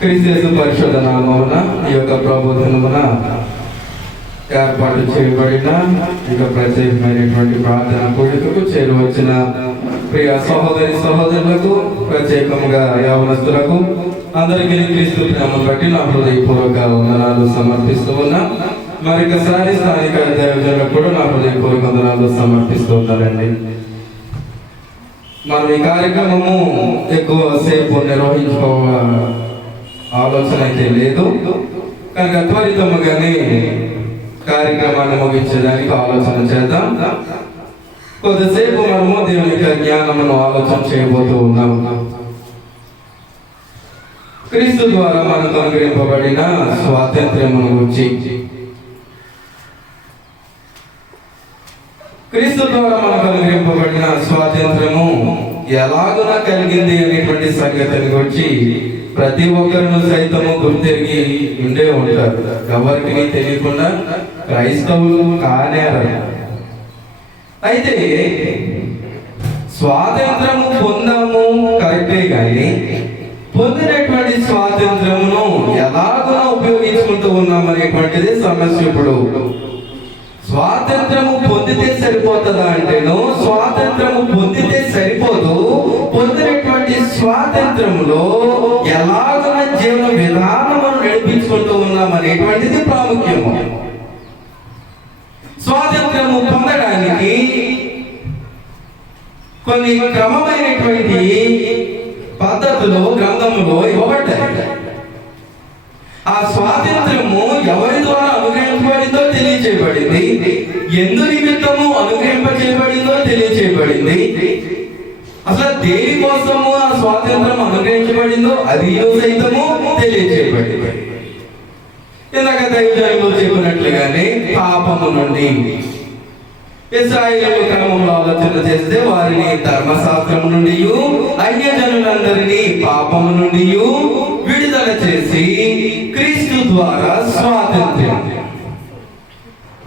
క్రీస్తు పరిశుద్ధ నామమున ఈ యొక్క ప్రబోధనమున ఏర్పాటు చేయబడిన ఇక ప్రత్యేకమైనటువంటి ప్రార్థన కూడికకు చేరువచ్చిన ప్రియ సహోదరి సహోదరులకు, ప్రత్యేకముగా యవనస్తులకు అందరికీ క్రీస్తు ప్రేమను బట్టి నా హృదయపూర్వక వందనాలు సమర్పిస్తూ ఉన్నా. మరొకసారి స్థానిక దైవజనులకు కూడా నా హృదయపూర్వక వందనాలు సమర్పిస్తూ ఉన్నారండి. మనం ఈ కార్యక్రమము ఎక్కువసేపు నిర్వహించుకోవాలి ఆలోచన అయితే లేదు కనుక త్వరితముగానే కార్యక్రమాన్ని ముగించడానికి ఆలోచన చేద్దాం. కొద్దిసేపు మనము దేవుని యొక్క జ్ఞానమును ఆలోచన చేయబోతూ ఉన్నాము. క్రీస్తు ద్వారా మనకు అనుగ్రహింపబడిన స్వాతంత్ర్యమును గురించి, క్రీస్తు ద్వారా మనకు అనుగ్రహింపబడిన స్వాతంత్ర్యము ఎలాగున కలిగింది అనేటువంటి సంగతిని గురించి ప్రతి ఒక్కరిని సైతము గుర్తెరిగి ఉండే ఉంటారు. ఎవరికి తెలియకుండా క్రైస్తవులు కానేరు. అయితే స్వాతంత్రము పొందాము కరెక్టే, కానీ పొందినటువంటి స్వాతంత్రమును ఎలాగో ఉపయోగించుకుంటూ ఉన్నాం అనేటువంటిది సమస్య. ఇప్పుడు స్వాతంత్రము పొందితే సరిపోతుందా అంటేను, స్వాతంత్రము పొందితే సరిపోదు. పొందినటువంటి స్వాతంత్రములో ఎలాగో జీవన విధానమును నడిపించుకుంటూ ఉన్నాం అనేటువంటిది ప్రాముఖ్యము. స్వాతంత్రము పొందడానికి కొన్ని క్రమమైనటువంటి పద్ధతులు గ్రంథములో ఇవ్వబడ్డాయి. ఆ స్వాతంత్రము ఎవరి ద్వారా అనుగ్రహించబడిందో తెలియచేయబడింది, ఎందు నిమిత్తము అనుగ్రహింపచేయబడిందో తెలియచేయబడింది. అసలు దేని కోసము ఆ స్వాతంత్రం అనుగ్రహించబడిందో అది సైతము తెలియచేయబడింది. ఇందాక దైవజనులు చెప్పినట్లుగానే పాపము నుండి ఇశ్రాయేలు క్రమంలో ఆలోచన చేస్తే వారిని ధర్మశాస్త్రము నుండి అన్యజనులందరినీ పాపము నుండి విడుదల చేసి క్రీస్తు ద్వారా స్వాతంత్ర్యం.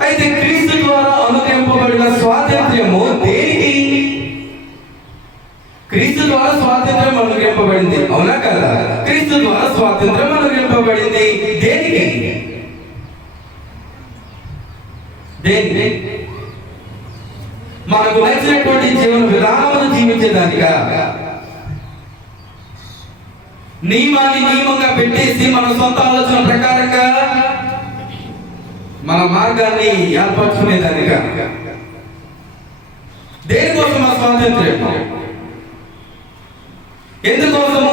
అయితే క్రీస్తు ద్వారా అనుగ్రహింపబడిన స్వాతంత్ర్యము దేనికి? క్రీస్తు ద్వారా స్వాతంత్ర్యం అనుగ్రహింపబడింది, అవునా కదా? క్రీస్తు ద్వారా స్వాతంత్ర్యం అనుగ్రహింపబడింది దేనికి? మనకు నచ్చినటువంటి జీవన విధానమును జీవించేదానిగా, నియమాన్ని నియమంగా పెట్టేసి మన సొంత ఆలోచన ప్రకారంగా మన మార్గాన్ని ఏర్పరచుకునేదానిగా? దేనికోసం ఆ స్వాతంత్ర్యం? ఎందుకోసము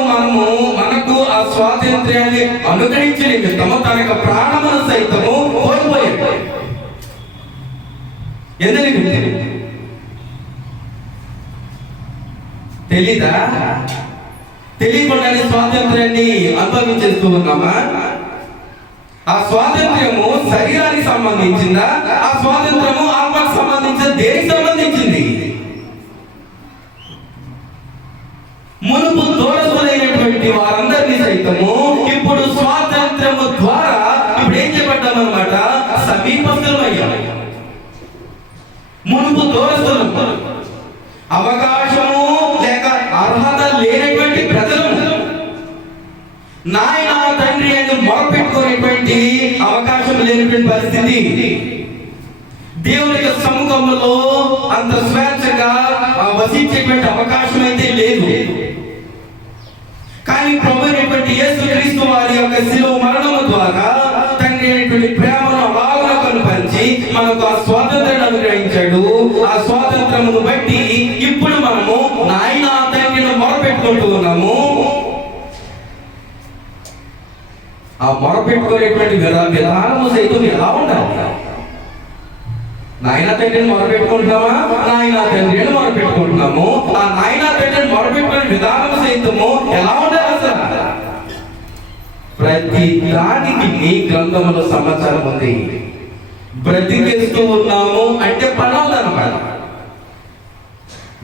మనకు ఆ స్వాతంత్ర్యాన్ని అనుగ్రహించే నిమిత్తము తన యొక్క ప్రాణమును సైతము కోల్పోయాడు. ఎందుకు తెలీదా? తెలియకుండానే స్వాతంత్ర్యాన్ని అనుభవించేస్తూ ఉన్నామా? ఆ స్వాతంత్ర్యము శరీరానికి సంబంధించిందా? ఆ స్వాతంత్ర్యము ఆత్మకు సంబంధించిన దేనికి సంబంధించింది? మునుపు దూరస్తులైనటువంటి వారందరినీ సైతము ఇప్పుడు స్వాతంత్ర్యము ద్వారా ఇప్పుడు ఏం చేయబడ్డామన్నమాట? సమీపస్థులమయ్యాం. మునుపు దూరస్తులం, అవకాశము లేక అర్హత లేనటువంటి ప్రజలు నాయన తండ్రి అని మొరపెట్టుకునేటువంటి అవకాశం లేనటువంటి పరిస్థితి. దేవుని యొక్క సముఖంలో అంత స్వేచ్ఛగా వసించేటువంటి అవకాశం అయితే లేదు. కానీ ప్రభువైనటువంటి యేసుక్రీస్తు వారి యొక్క శిలువ మరణము ద్వారా తండ్రి అయినటువంటి ప్రేమను అలాగా కనుపరిచి మనకు ఆ స్వాతంత్రాన్ని అనుగ్రహించాడు. ఆ స్వాతంత్రమును బట్టి ఇప్పుడు మనము నాయన తండ్రిని మొరపెట్టుకుంటూ ఉన్నాము. ఆ మొరపెట్టుకునేటువంటి విధానము సైతం ఎలా ఉండాలి? నాయన తండ్రిని మొరపెట్టుకుంటున్నామా? నాయన తండ్రి అని మొరపెట్టుకుంటున్నాము. ఆ నాయన తండ్రిని మొరపెట్టుకునే విధానం సైతము ఎలా ఉండాలి? అసలు ప్రతి దానికి మీ గ్రంథంలో సమాచారం ఉంది. బ్రతికేస్తూ ఉన్నాము అంటే పనవదు అన్నమాట.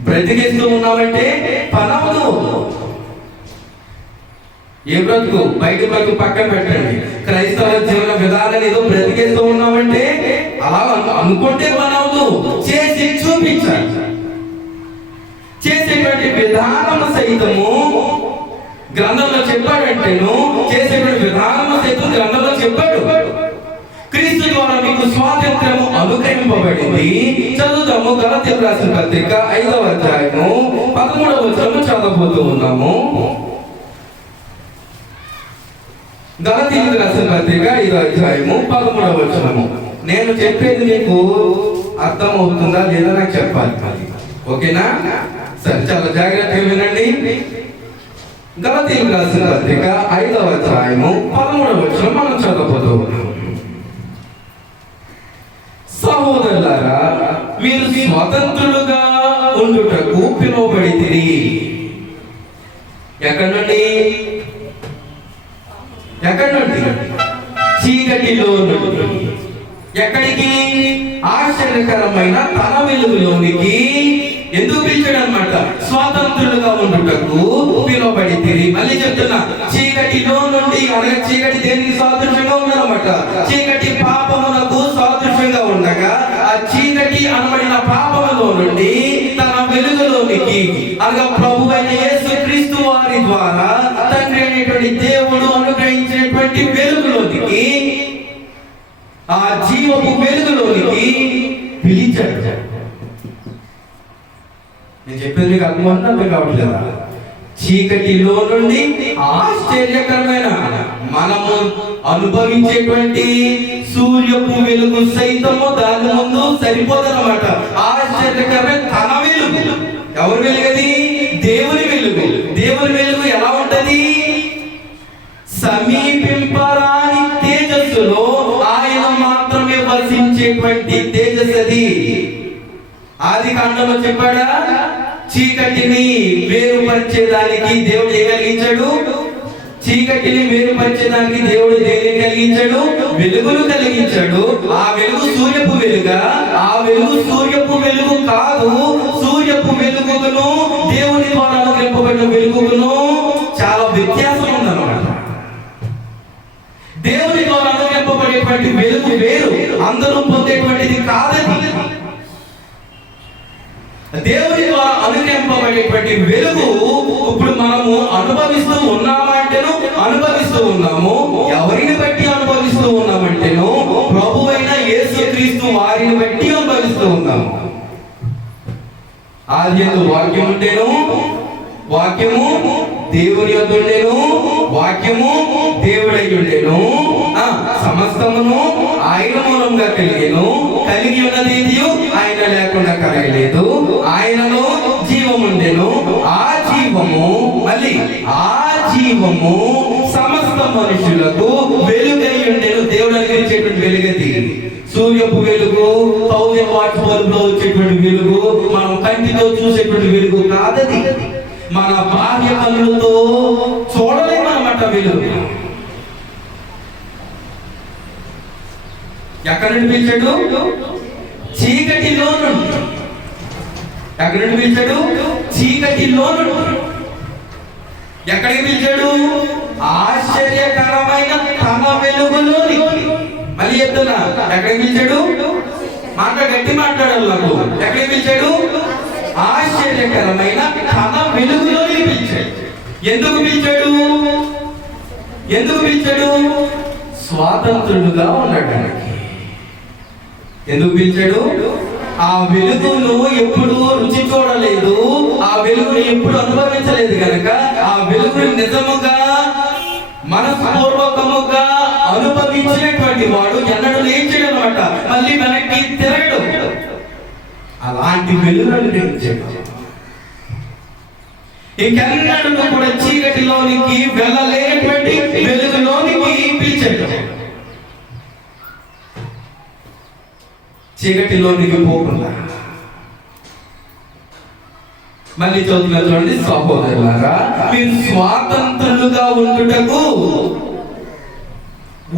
బ్రతికేస్తూ ఉన్నామంటే పనవదు. ఏ బ్రతుకు? బయట బ్రతుకు పక్కన పెట్టండి. క్రైస్తవ జీవన విధానాన్ని ఏదో బ్రతికేస్తూ ఉన్నామంటే అలా అనుకుంటే పనవదు, చేసి చూపించాలి. చేసేటువంటి విధానం సైతము గ్రంథంలో చెప్పాడంటేను చేసే మీకు స్వాతంత్రము అనుగ్రహింపబడింది. చదువుతాము. గలతీయులకు రాసిన పత్రిక 5వ అధ్యాయము 13వ వచనము చదవబోతూ ఉన్నాము. గలతీయులకు రాసిన పత్రిక 5వ అధ్యాయము 13వ వచనము. నేను చెప్పేది మీకు అర్థం అవుతుందా లేదా నాకు చెప్పాలి. ఓకేనా? సరే, చాలా జాగ్రత్తగా వినండి. గలతీయులకు రాసిన పత్రిక 5వ అధ్యాయము 13వ వచనం మనం చదవబోతూ ఉన్నాం. సహోదరులారా, మీరు స్వతంత్రులుగా ఉండుటకు పిలువబడితిరి. ఎక్కడి నుండి? చీకటిలో నుండి. ఎక్కడికి? ఆశ్చర్యకరమైన తన వెలుగులోనికి. ఎందుకు పిలిచాడు అన్నమాట? స్వాతంత్రులుగా ఉండుటకు పిలువబడితిరి. మళ్ళీ చెప్తున్నా, చీకటిలో నుండి. అనగా చీకటి దేనికి సాదృశ్యంగా ఉన్నదన్నమాట? చీకటి పాపమునకు సాదృశ్యంగా ఉండగా ఆ చీకటి అనబడిన పాపములో నుండి తన వెలుగులోనికి, అనగా ప్రభువైన యేసుక్రీస్తు వారి ద్వారా తండ్రి అయినటువంటి దేవుడు అనుగ్రహించినటువంటి వెలుగులోనికి, ఆ జీవపు వెలుగులోనికి పిలిచాడు. నేను చెప్పేది మీకు అర్థం కావట్లేదా? చీకటిలో నుండి ఆశ్చర్యకరమైన మనము అనుభవించేటువంటి సూర్యపు వెలుగు సైతము దాని ముందు సరిపోదన్నమాట. ఆశ్చర్యకరమైన తన వెలుగు. ఎవరి వెలుగది? దేవుని వెలుగు. దేవుని వెలుగు ఎలా ఉంటది? సమీపింపరాని తేజస్సులో ఆయన మాత్రమే వసించేటువంటి తేజస్సు అది. ఆది కాండంలో చెప్పాడా? చీకటిని వేరుపరిచేదానికి దేవుడు ఏం కలిగించాడు? చీకటిని వేరుపరిచేదానికి దేవుడు దేనిని కలిగించాడు? వెలుగును కలిగించాడు. ఆ వెలుగు సూర్యపు వెలుగా? ఆ వెలుగు సూర్యపు వెలుగు కాదు. సూర్యపు వెలుగును దేవుని ద్వారా అనుగ్రహింపబడిన వెలుగును చాలా వ్యత్యాసం ఉందన్నమాట. దేవుని ద్వారా అనుగ్రహింపబడేటువంటి వెలుగు వేరు, అందరూ పొందేటువంటిది కాదని. దేవుని ద్వారా అనుగ్రహింపబడేటువంటి వెలుగు ఇప్పుడు మనము అనుభవిస్తూ ఉన్నామంటేను అనుభవిస్తూ ఉన్నాము. ఎవరిని బట్టి అనుభవిస్తూ ఉన్నామంటేను ప్రభువైన యేసుక్రీస్తు వారిని బట్టి అనుభవిస్తూ ఉన్నాము. ఆదియందు వాక్యం ఉంటేను, వాక్యము దేవుని యొద్ద ఉండెను, వాక్యము దేవుడై ఉండెను, సమస్తమును ఆయన మూలంగా కలిగెను, కలిగి ఉన్నది ఆయన లేకుండా కలగలేదు. ఆయనలో జీవము ఉండెను, ఆ జీవము మళ్ళీ ఆ జీవము సమస్త మనుషులకు వెలుగై ఉండెను. దేవుడు అనుగ్రహించేటువంటి వెలుగది. సూర్యపు వెలుగు 1000 వాట్స్ బల్బులో వచ్చేటువంటి వెలుగు, మనం కంటితో చూసేటువంటి వెలుగు కాదది. మన బాహ్య కన్నులతో చూడలేమన్నమాట వెలుగు. ఎక్కడి నుండి పిలిచాడు? చీకటిలో నుండి. ఎక్కడి నుండి పిలిచాడు? చీకటిలో నుండి. ఎక్కడికి పిలిచాడు? ఆశ్చర్యకరమైన తన వెలుగులోని. మళ్ళీ చెప్తున్నా, ఎక్కడికి పిలిచాడు? గట్టి మాట్లాడాలి నాకు. ఎక్కడికి పిలిచాడు? ఆశ్చర్యకరమైన తన వెలుగులోని పిలిచాడు. ఎందుకు పిలిచాడు? ఎందుకు పిలిచాడు? స్వాతంత్రుడుగా ఉండడానికి. ఎందుకు పిలిచాడు? ఆ వెలుగును ఎప్పుడు రుచి చూడలేదు, ఆ వెలుగును ఎప్పుడు అనుభవించలేదు కనుక ఆ వెలుగును నిజముగా మనస్పూర్వకముగా అనుభవించినటువంటి వాడు ఎన్నడూ లేచాడు అన్నమాట. మళ్ళీ వెనక్కి తిరగడు. అలాంటి వెలుగును గ్రహించాడు. ఇంకెన్నడూ కూడా చీకటిలోనికి వెళ్ళలేనటువంటి వెలుగులోనికి పిలిచాడు. చీకటిలోనికి పోకుండా. మళ్ళీ చదువుతున్నా చూడండి. సహోదరులారా, మీరు స్వాతంత్రులుగా ఉండుటకు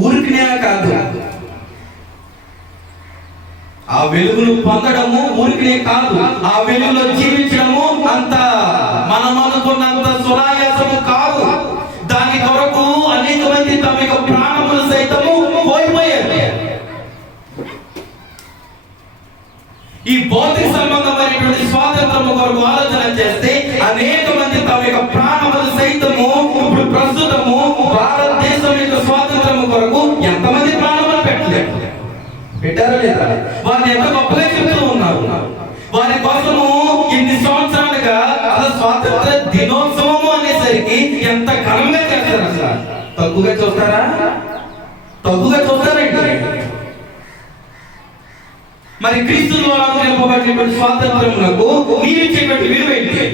ఊరికినే కాదు, ఆ వెలుగును పొందడము ఊరికినే కాదు, ఆ వెలుగులో జీవించడము అంత మనం అనుకున్నంత సునాయాసము కాదు. దాని కొరకు అనేక మంది తమ యొక్క ప్రాణములు సైతము కోల్పోయారు. ఈ భౌతిక సంబంధమైనటువంటి స్వాతంత్రము కొరకు ఆలోచన చేస్తే అనేక మంది తమ యొక్క ప్రాణములు సైతము ఇప్పుడు ప్రస్తుతము భారతదేశం యొక్క స్వాతంత్రము కొరకు ఎంతమంది ప్రాణములు పెట్టలేదు. పెట్టారా లేదా? వారిని ఎంత గొప్పగా చెప్తూ ఉన్నారు. వారి కోసము ఇన్ని సంవత్సరాలుగా అసలు స్వాతంత్ర దినోత్సవము అనేసరికి ఎంత ఘనంగా చేస్తారు. అసలు తక్కువగా చూస్తారా? తక్కువగా చూస్తారండి. మరి క్రీస్తు ద్వారా నింపబడినటువంటి స్వాతంత్రమునకు నీవిచ్చేటువంటి విలువ ఏంటి?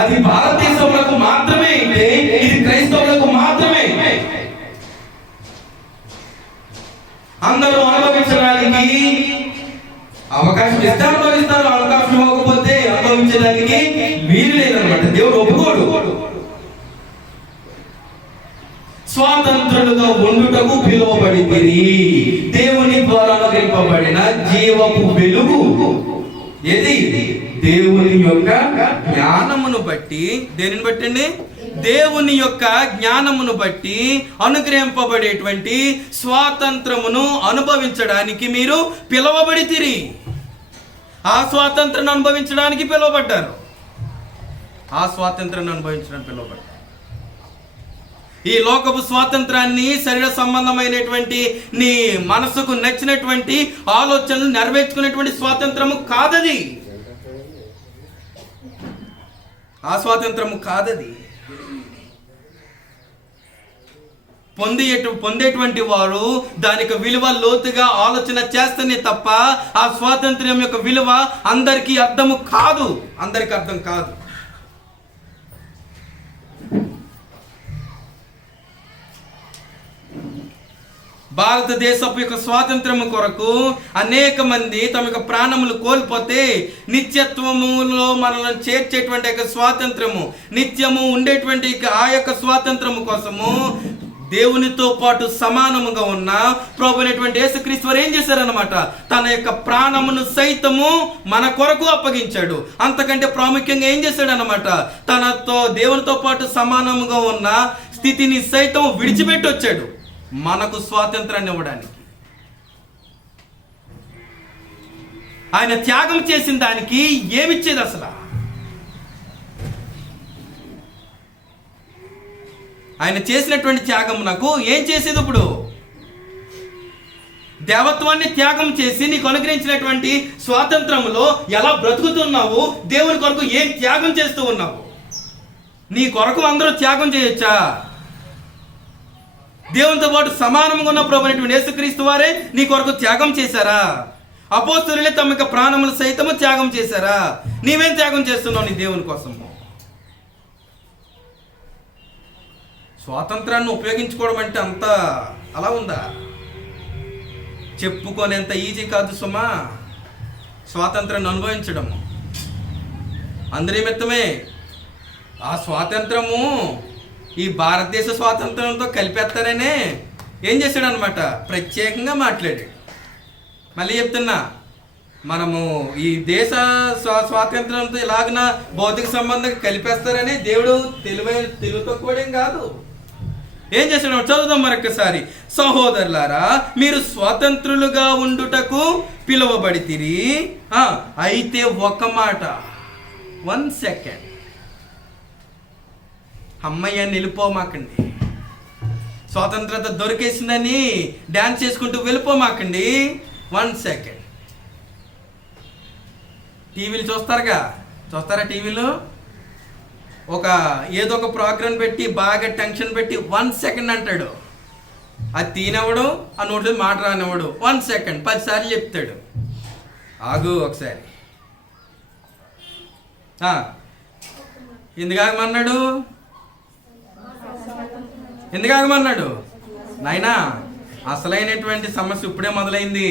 అది భారతదేశంలో మాత్రమే అయితే, ఇది క్రైస్తవులకు మాత్రమే. అందరూ అనుభవించడానికి అవకాశం ఇస్తే అనుభవిస్తారు, అవకాశం ఇవ్వకపోతే అనుభవించడానికి వీలు లేదనమాట. దేవుడు ఒప్పుకోడు. స్వాతంత్రులుగా ఉండుటకు పిలువబడింది. దేవుని ద్వారా నింపబడిన జీవపు వెలుగు ఏది? దేవుని యొక్క జ్ఞానమును బట్టి. దేనిని బట్టి అండి? దేవుని యొక్క జ్ఞానమును బట్టి అనుగ్రహింపబడేటువంటి స్వాతంత్రమును అనుభవించడానికి మీరు పిలువబడితిరి. ఆ స్వాతంత్రాన్ని అనుభవించడానికి పిలువబడ్డారు. ఆ స్వాతంత్రాన్ని అనుభవించడానికి పిలువబడ్డారు. ఈ లోకపు స్వాతంత్రాన్ని, శరీర సంబంధమైనటువంటి నీ మనసుకు నచ్చినటువంటి ఆలోచనలు నెరవేర్చుకునేటువంటి స్వాతంత్రము కాదది. ఆ స్వాతంత్రము కాదది. పొందేటువంటి వారు దానికి విలువ లోతుగా ఆలోచన చేస్తేనే తప్ప ఆ స్వాతంత్ర్యం యొక్క విలువ అందరికీ అర్థము కాదు. అందరికీ అర్థం కాదు. భారతదేశపు యొక్క స్వాతంత్రము కొరకు అనేక మంది తమ యొక్క ప్రాణములు కోల్పోతే నిత్యత్వములో మనల్ని చేర్చేటువంటి యొక్క స్వాతంత్రము, నిత్యము ఉండేటువంటి ఆ యొక్క స్వాతంత్రము కోసము దేవునితో పాటు సమానముగా ఉన్న ప్రభువైనటువంటి యేసుక్రీస్తు వారు ఏం చేశారన్నమాట? తన యొక్క ప్రాణమును సైతము మన కొరకు అప్పగించాడు. అంతకంటే ప్రాముఖ్యంగా ఏం చేశాడన్నమాట? తనతో దేవునితో పాటు సమానముగా ఉన్న స్థితిని సైతం విడిచిపెట్టి వచ్చాడు మనకు స్వాతంత్రాన్ని ఇవ్వడానికి. ఆయన త్యాగం చేసిన దానికి ఏమిచ్చేది అసలు? ఆయన చేసినటువంటి త్యాగం నాకు ఏం చేసేది? ఇప్పుడు దేవత్వాన్ని త్యాగం చేసి నీకు అనుగ్రహించినటువంటి స్వాతంత్రంలో ఎలా బ్రతుకుతున్నావు? దేవుని కొరకు ఏం త్యాగం చేస్తూ ఉన్నావు? నీ కొరకు అందరూ త్యాగం చేయొచ్చా? దేవునితో పాటు సమానంగా ఉన్న ప్రభువైనటువంటి యేసుక్రీస్తు వారే నీ కొరకు త్యాగం చేశారా? అపోస్తలులే తమ యొక్క ప్రాణములు సైతము త్యాగం చేశారా? నీవేం త్యాగం చేస్తున్నావు నీ దేవుని కోసం? స్వాతంత్రాన్ని ఉపయోగించుకోవడం అంటే అంత అలా ఉందా? చెప్పుకోనేంత ఈజీ కాదు సుమా స్వాతంత్రాన్ని అనుభవించడం. అందరి నిమిత్తమే ఆ స్వాతంత్రము ఈ భారతదేశ స్వాతంత్రంతో కలిపేస్తారనే ఏం చేశాడు అనమాట? ప్రత్యేకంగా మాట్లాడాడు. మళ్ళీ చెప్తున్నా, మనము ఈ దేశ స్వాతంత్రంతో ఇలాగన భౌతిక సంబంధంగా కలిపేస్తారని దేవుడు తెలుగుతో కూడా ఏం కాదు. ఏం చేశాడు? చదువుదాం మరొకసారి. సహోదరులారా, మీరు స్వతంత్రులుగా ఉండుటకు పిలువబడితిరి. అయితే ఒక మాట, 1 సెకండ్, అమ్మయ్య నిలిపోమాకండి. స్వాతంత్రత దొరికేసిందని డ్యాన్స్ చేసుకుంటూ వెళ్ళిపోమాకండి. 1 సెకండ్. టీవీలు చూస్తారా? టీవీలో ఏదో ఒక ప్రోగ్రాం పెట్టి బాగా టెన్షన్ పెట్టి 1 సెకండ్ అంటాడు. అది తీనవ్వడు, ఆ నోట్లో మాట రానివ్వడు. 1 సెకండ్ 10 సార్లు చెప్తాడు. ఆగు ఒకసారి. ఎందుకు ఆగమన్నాడు? నాయనా, అసలైనటువంటి సమస్య ఇప్పుడే మొదలైంది.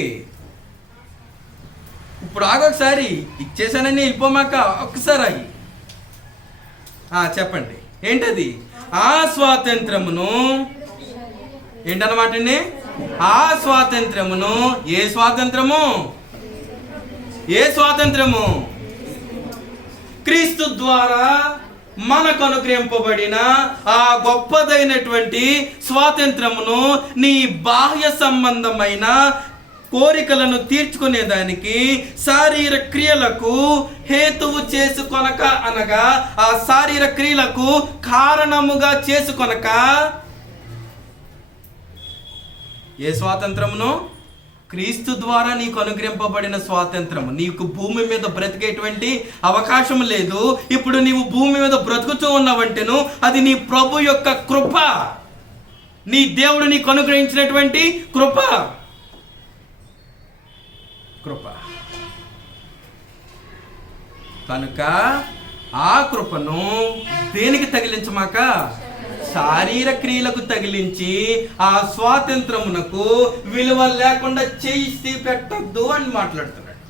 ఇప్పుడు ఆగొకసారి. ఇచ్చేసానని వెళ్ళిపోమాక ఒక్కసారి ఆగి. చెప్పండి ఏంటది? ఆ స్వాతంత్రమును ఏంటన్నమాట అండి? ఆ స్వాతంత్రమును ఏ స్వాతంత్రము? క్రీస్తు ద్వారా మనకు అనుగ్రహింపబడిన ఆ గొప్పదైనటువంటి స్వాతంత్రమును నీ బాహ్య సంబంధమైన కోరికలను తీర్చుకునేదానికి శారీర క్రియలకు హేతువు చేసుకొనక, అనగా ఆ శారీర క్రియలకు కారణముగా చేసుకొనక ఏ స్వాతంత్రమును? క్రీస్తు ద్వారా నీకు అనుగ్రహింపబడిన స్వాతంత్రము. నీకు భూమి మీద బ్రతికేటువంటి అవకాశం లేదు. ఇప్పుడు నీవు భూమి మీద బ్రతుకుతూ ఉన్నావంటేను అది నీ ప్రభు యొక్క కృప, నీ దేవుడు నీకు అనుగ్రహించినటువంటి కృప. కనుక ఆ కృపను దేనికి తగిలించమాక? శారీర క్రియలకు తగిలించి ఆ స్వాతంత్రమునకు విలువ లేకుండా చేసి పెట్టద్దు అని మాట్లాడుతున్నాడు.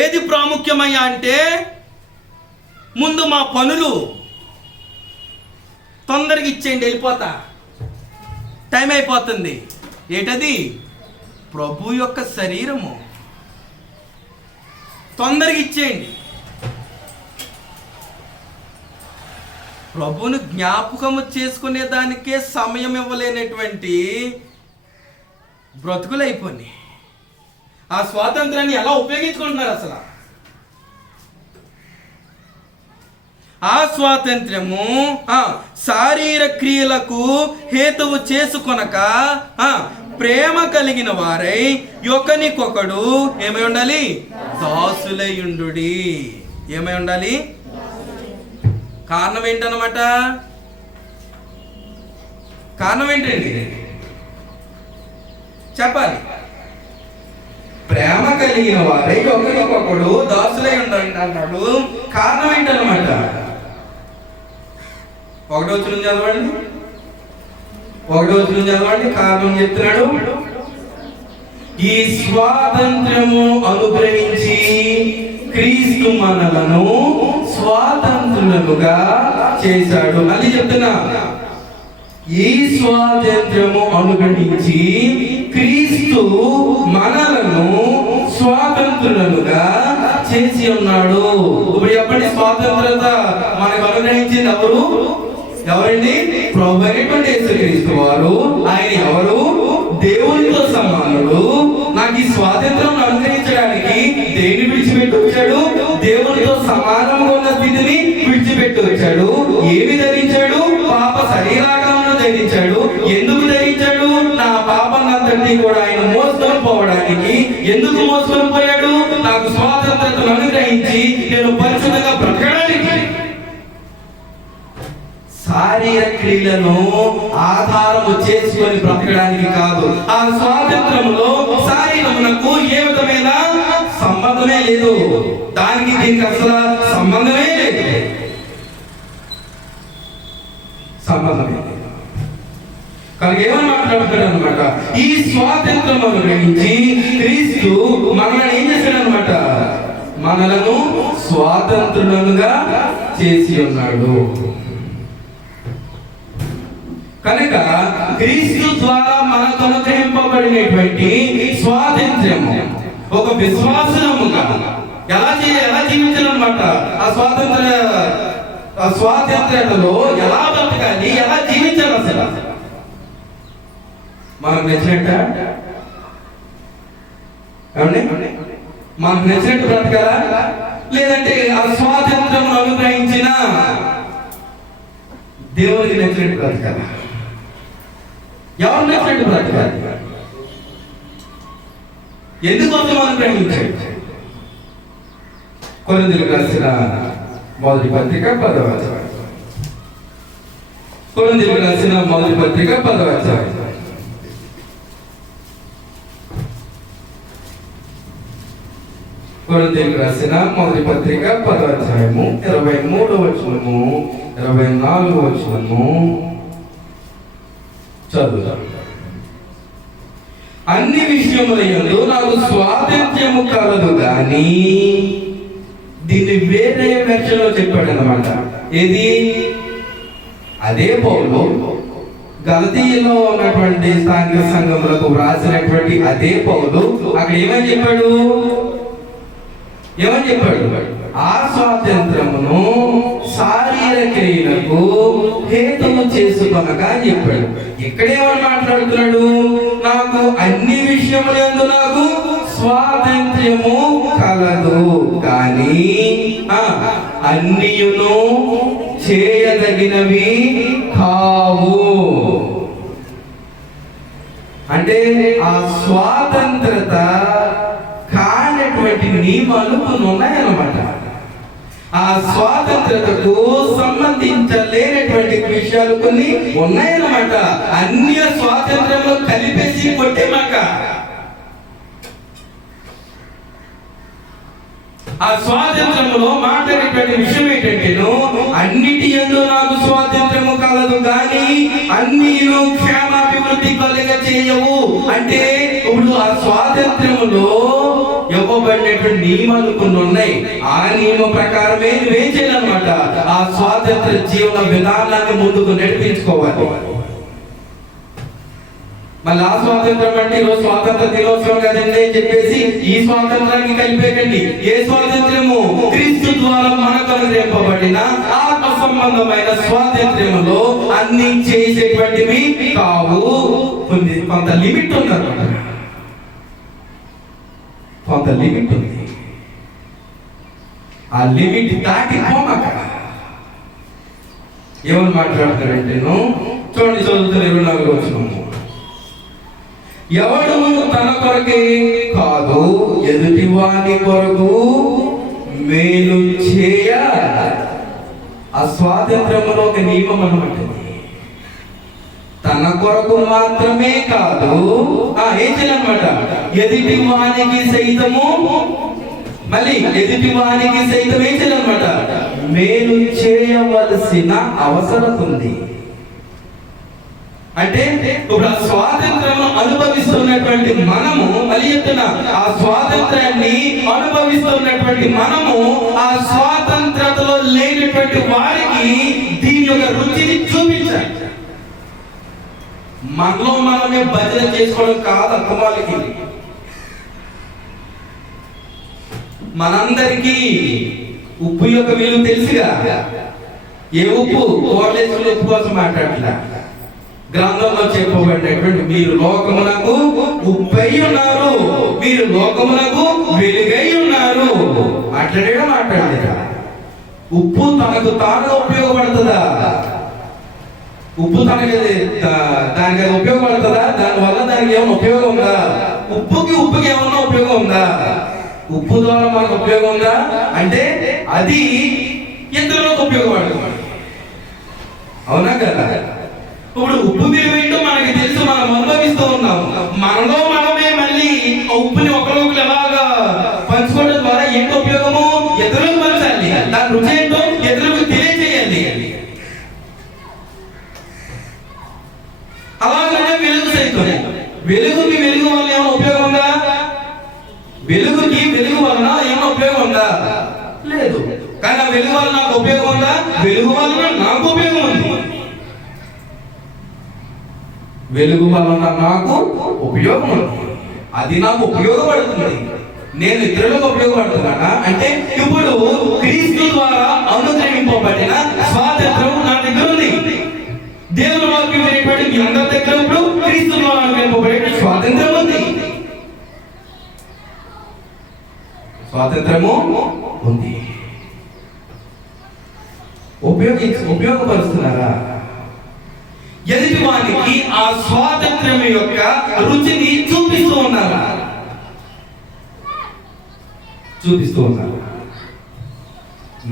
ఏది ప్రాముఖ్యమయ్యా అంటే, ముందు మా పనులు తొందరగా ఇచ్చేయండి, వెళ్ళిపోతా, టైం అయిపోతుంది. ఏటది? ప్రభు యొక్క శరీరము. తొందరగా ఇచ్చేయండి. ప్రభువును జ్ఞాపకము చేసుకునే దానికే సమయం ఇవ్వలేనటువంటి బ్రతుకులు అయిపోయి ఆ స్వాతంత్రాన్ని ఎలా ఉపయోగించుకుంటున్నారు అసలు? ఆ స్వాతంత్ర్యము శారీర క్రియలకు హేతువు చేసుకొనక ప్రేమ కలిగిన వారై ఒకనికొకడు ఏమై ఉండాలి? దాసులై ఉండుడి. ఏమై ఉండాలి? కారణం ఏంటన్నమాట? కారణం ఏంటండి? చెప్పాలి. ప్రేమ కలిగిన వారై ఒకరికొకడు దాసులై ఉండండి అన్నాడు. కారణం ఏంటన్నమాట? 1వ వచనం చదవండి. 1వ వచనం చదవండి. కారణం చెప్తున్నాడు. ఈ స్వాతంత్రము అనుగ్రహించి క్రీస్తు మనలను స్వాతంత్రులుగా చేశాడు. అది చెప్తున్నా. ఈ స్వాతంత్రము అనుగ్రహించి క్రీస్తు మనలను స్వాతంత్రులుగా చేసి ఉన్నాడు. ఇప్పుడు చెప్పండి, స్వాతంత్రత మనకు అనుగ్రహించింది ఎవరు? ఎవరండి? ప్రభు అయినటువంటి యేసుక్రీస్తు వారు. ఆయన ఎవరు? దేవునితో సమానుడు. నాకు ఈ స్వాతంత్రం అనుగ్రహించడానికి దేన్ని విడిచిపెట్టి వచ్చాడు? దేవునితో సమానంగా ఉన్న స్థితిని విడిచిపెట్టి వచ్చాడు. ఏమి ధరించాడు? పాప శరీరాకారంలో ధరించాడు. ఎందుకు ధరించాడు? నా పాపాన్నంతటినీ కూడా ఆయన మోసుకొని పోవడానికి. ఎందుకు మోసుకొని పోయాడు? నాకు స్వాతంత్రతను అనుగ్రహించి నేను పరిశుద్ధంగా బ్రతకడానికి. శారీర క్రియలను ఆధారము చేసుకొని బ్రతకడానికి కాదు. ఆ స్వాతంత్రంలో శారీరమునకు ఏ విధమైన సంబంధమే లేదు. దానికి దీనికి అసలు సంబంధమే లేదు. సంబంధమే లేదు. కనుక ఏమని మాట్లాడుతున్నాడు అనమాట? ఈ స్వాతంత్రము గ్రహించి క్రీస్తు మనల్ని ఏం చేశాడు అనమాట? మనలను స్వాతంత్రులుగా చేసి ఉన్నాడు. కనుక క్రీస్తు ద్వారా మనకు అనుగ్రహింపబడినటువంటి స్వాతంత్ర్యము ఒక విశ్వాసముగా ఎలా జీవించాలన్నమాట? ఆ స్వాతంత్ర్యతలో ఎలా బ్రతకాలి, ఎలా జీవించాలి? అసలు మనకు నచ్చినట్ట మనకు నచ్చినట్టు బ్రతకాలా? లేదంటే ఆ స్వాతంత్ర్యం అనుగ్రహించిన దేవునికి నచ్చినట్టు బ్రతకాలా? ఎవరు నచ్చినట్టు బ్రతకాలి? ఎందుకోసం అనుగ్రహించాడు? కొరింథీయులకు రాసిన మొదటి పత్రిక 10వ అధ్యాయం. కొరింథీయులకు రాసిన మొదటి పత్రిక 10వ అధ్యాయం. కొరింథీయులకు రాసిన మొదటి పత్రిక 10వ అధ్యాయము 23వ వచనము 24వ వచనము చదువుతాం. అన్ని విషయములందు నాకు స్వాతంత్ర్యము కలదు కానీ, దీన్ని వేరే వెర్షన్లో చెప్పాడు అన్నమాట. ఏది? అదే పౌలు గలతీయులో ఉన్నటువంటి స్థానిక సంఘములకు వ్రాసినటువంటి అదే పౌలు అక్కడ ఏమని చెప్పాడు? ఆ స్వాతంత్రమును శారీర క్రియలకు హేతువు చేసుకొనక చెప్పాడు. ఇక్కడేమని మాట్లాడుతున్నాడు? నాకు అన్ని విషయములందు నాకు స్వాతంత్ర్యము కలదు కానీ అన్నియును చేయదగిన కలిగినవి కావు. అంటే ఆ స్వాతంత్రత కానటువంటి నియమాలు కొన్ని ఉన్నాయన్నమాట. ఆ స్వాతంత్రతకు సంబంధించలేనటువంటి విషయాలు కొన్ని ఉన్నాయన్నమాట. అన్ని స్వాతంత్రంలో కలిపేసి కొట్టే మాట. ఆ స్వాతంత్రములో మాట్లాడేటువంటి విషయం ఏంటంటేను, అన్నిటి యందు నాకు స్వాతంత్రము కలదు కానీ అన్ని క్షేమాభివృద్ధి కలుగ చేయవు. అంటే ఇప్పుడు ఆ స్వాతంత్రములో ఇవ్వబడినటువంటి నియమాలు కొన్ని ఉన్నాయి. ఆ నియమం ప్రకారమే నువ్వేం చేయాలన్నమాట, ఆ స్వాతంత్ర జీవన విధానాన్ని ముందుకు నడిపించుకోవాలి. మళ్ళీ ఆ స్వాతంత్రం అంటే ఈరోజు స్వాతంత్ర దినోత్సవం కదండి అని చెప్పేసి ఈ స్వాతంత్రాన్ని కలిపేకండి. ఏ స్వాతంత్రము? క్రీస్తు ద్వారా మనకు అనుగ్రహింపబడిన ఆత్మ సంబంధమైన స్వాతంత్రములో అన్ని చేసేటువంటివి కావు. కొంత లిమిట్ ఉందన్నమాట. కొంత లిమిట్ ఉంది. ఆ లిమిట్ దాటిపోమాక. ఏమని మాట్లాడతాడంటే చూడండి, చదువుతున్న 24వ వచనము. ఎవడు తన కొరకే కాదు ఎదుటి వాని కొరకు మేలు చేయ. ఆ స్వాతంత్రములో ఒక నియమం అన్నమాట. తన కొరకు మాత్రమే కాదు ఏం చేయాలన్నమాట, ఎదుటి వానికి సైతము, మళ్ళీ ఎదుటి వానికి సైతం ఏం చేయాలన్నమాట, మేలు చేయవలసిన అవసరం ఉంది. అంటే ఇప్పుడు ఆ స్వాతంత్రం అనుభవిస్తున్నటువంటి మనము, మళ్ళీ చెప్తున్నా, ఆ స్వాతంత్రాన్ని అనుభవిస్తున్నటువంటి మనము ఆ స్వాతంత్రతలో లేనటువంటి వారికి దీని యొక్క రుచిని చూపించాలి. మనలో మనమే భజన చేసుకోవడం కాదు అర్థమాలకి. మనందరికీ ఉప్పు యొక్క విలువ తెలుసుగా. ఏ ఉప్పు? కోటేశ్వరుల ఉప్పు కోసం మాట్లాడలే. గ్రంథంలో చెప్పబడినటువంటి మీరు లోకమునకు ఉప్పై ఉన్నారు, మీరు లోకమునకు వెలుగై ఉన్నారు. మాట్లాడేదా? ఉప్పు తనకు తాను ఉపయోగపడుతుందా? ఉప్పు తనకి దానికి అది ఉపయోగపడుతుందా? దానివల్ల దానికి ఏమైనా ఉపయోగం ఉందా? ఉప్పుకి ఏమన్నా ఉపయోగం ఉందా? ఉప్పు ద్వారా మనకు ఉపయోగం ఉందా అంటే అది ఇతరులకు ఉపయోగపడుతుంది. అవునా కదా? ఇప్పుడు ఉప్పు విలువేంటో మనకి తెలుసు, మనం అనుభవిస్తూ ఉన్నాం. మనలో మనమే మళ్ళీ ఆ ఉప్పుని ఒకరికొకరు ఎలాగా పంచుకోవడం ద్వారా ఏంటో ఉపయోగము? ఇతరులకు పంచాలి. దాని రుచి ఏంటో ఇతరులకు తెలియజేయాలి. అలాగే వెలుగు సైతం, వెలుగుకి వెలుగు వల్ల ఏమైనా ఉపయోగం ఉందా? వెలుగుకి వెలుగు వలన ఏమైనా ఉపయోగం ఉందా? లేదు. కానీ ఆ వెలుగు వల్ల నాకు ఉపయోగం ఉందా? వెలుగు వలన నాకు ఉపయోగం ఉంది. వెలుగు వలన నాకు ఉపయోగం ఉంది, అది నాకు ఉపయోగపడుతుంది. నేను ఇతరులకు ఉపయోగపడుతున్నానా అంటే ఇప్పుడు క్రీస్తు ద్వారా అనుగ్రహింపబడిన స్వాతంత్రం నా దగ్గర ఉంది. దేవుని వాక్యం అనేటువంటి మీ అందరి దగ్గర ఇప్పుడు క్రీస్తు ద్వారా అనుగ్రహింపబడిన స్వాతంత్రం ఉంది. స్వాతంత్రము ఉంది. ఉపయోగపరుస్తున్నారా? ఎదుటి వారికి ఆ స్వాతంత్రం యొక్క రుచిని చూపిస్తూ ఉన్నారా? చూపిస్తూ ఉన్నారు.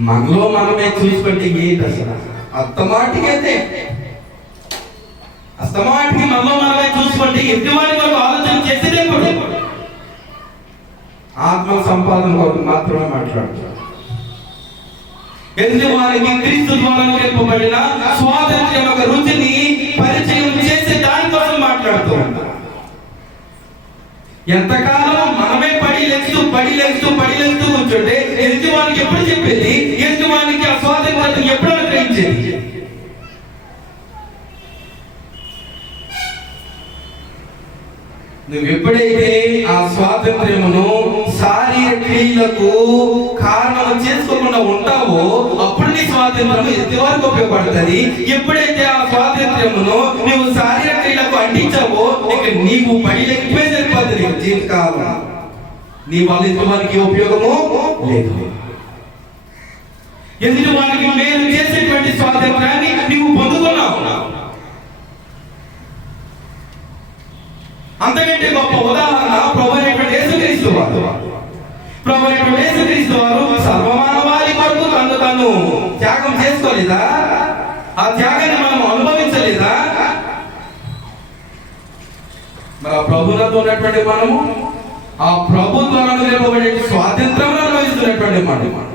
మనలో మనమే చూసిపెట్టి ఏంటి అసలు అస్తమాటికైతే అస్తమాటికి మనలో మనమే చూసిపెట్టి ఎదుటి వారి కొరకు ఆలోచన చేసేటప్పుడు ఆత్మ సంపాదన కొరకు మాత్రమే మాట్లాడుతారు. ఎదుటి వారికి క్రీస్తు ద్వారా చెప్పబడిన స్వాతంత్ర్యం యొక్క రుచిని పరిచయం చేసే దానికోసం మాట్లాడుతూ ఉంటారు. ఎంతకాలం మనమే పడి లేస్తూ కూర్చుంటే ఎదుటి వారికి ఎప్పుడు చెప్పేది? ఎదుటి వారికి ఆ స్వాతంత్ర్యం ఎప్పుడు అనుగ్రహించేది? నువ్వు ఎప్పుడైతే ఆ స్వాతంత్ర్యమును శారీరక క్రియలకు కారణం చేసుకోకుండా ఉంటావో అప్పుడు నీ స్వాతంత్రం ఎదుటి వరకు ఉపయోగపడుతుంది. ఎప్పుడైతే ఆ స్వాతంత్ర్యమును నువ్వు శారీరక క్రియలకు అంటించావో ఇక నీవు పడి లేకపోతే సరిపోతుంది. జీవితకాలం నీ వల్ల ఎదుటి వారికి ఉపయోగము లేదు. ఎదుటి వారికి మేలు చేసేటువంటి స్వాతంత్రాన్ని నీవు పొందుకున్నావు. అంతకంటే గొప్ప ఉదాహరణ ప్రభువైనటువంటి యేసుక్రీస్తు వారు. ప్రభువైనటువంటి యేసుక్రీస్తు వారు సర్వమానవాళి కొరకు తను తాను త్యాగం చేసుకోలేదా? ఆ త్యాగాన్ని మనం అనుభవించలేదా? మరి ఆ ప్రభువులతో ఉన్నటువంటి మనము ఆ ప్రభు ద్వారా నిలబడే స్వాతంత్రం అనుభవిస్తున్నటువంటి మనం.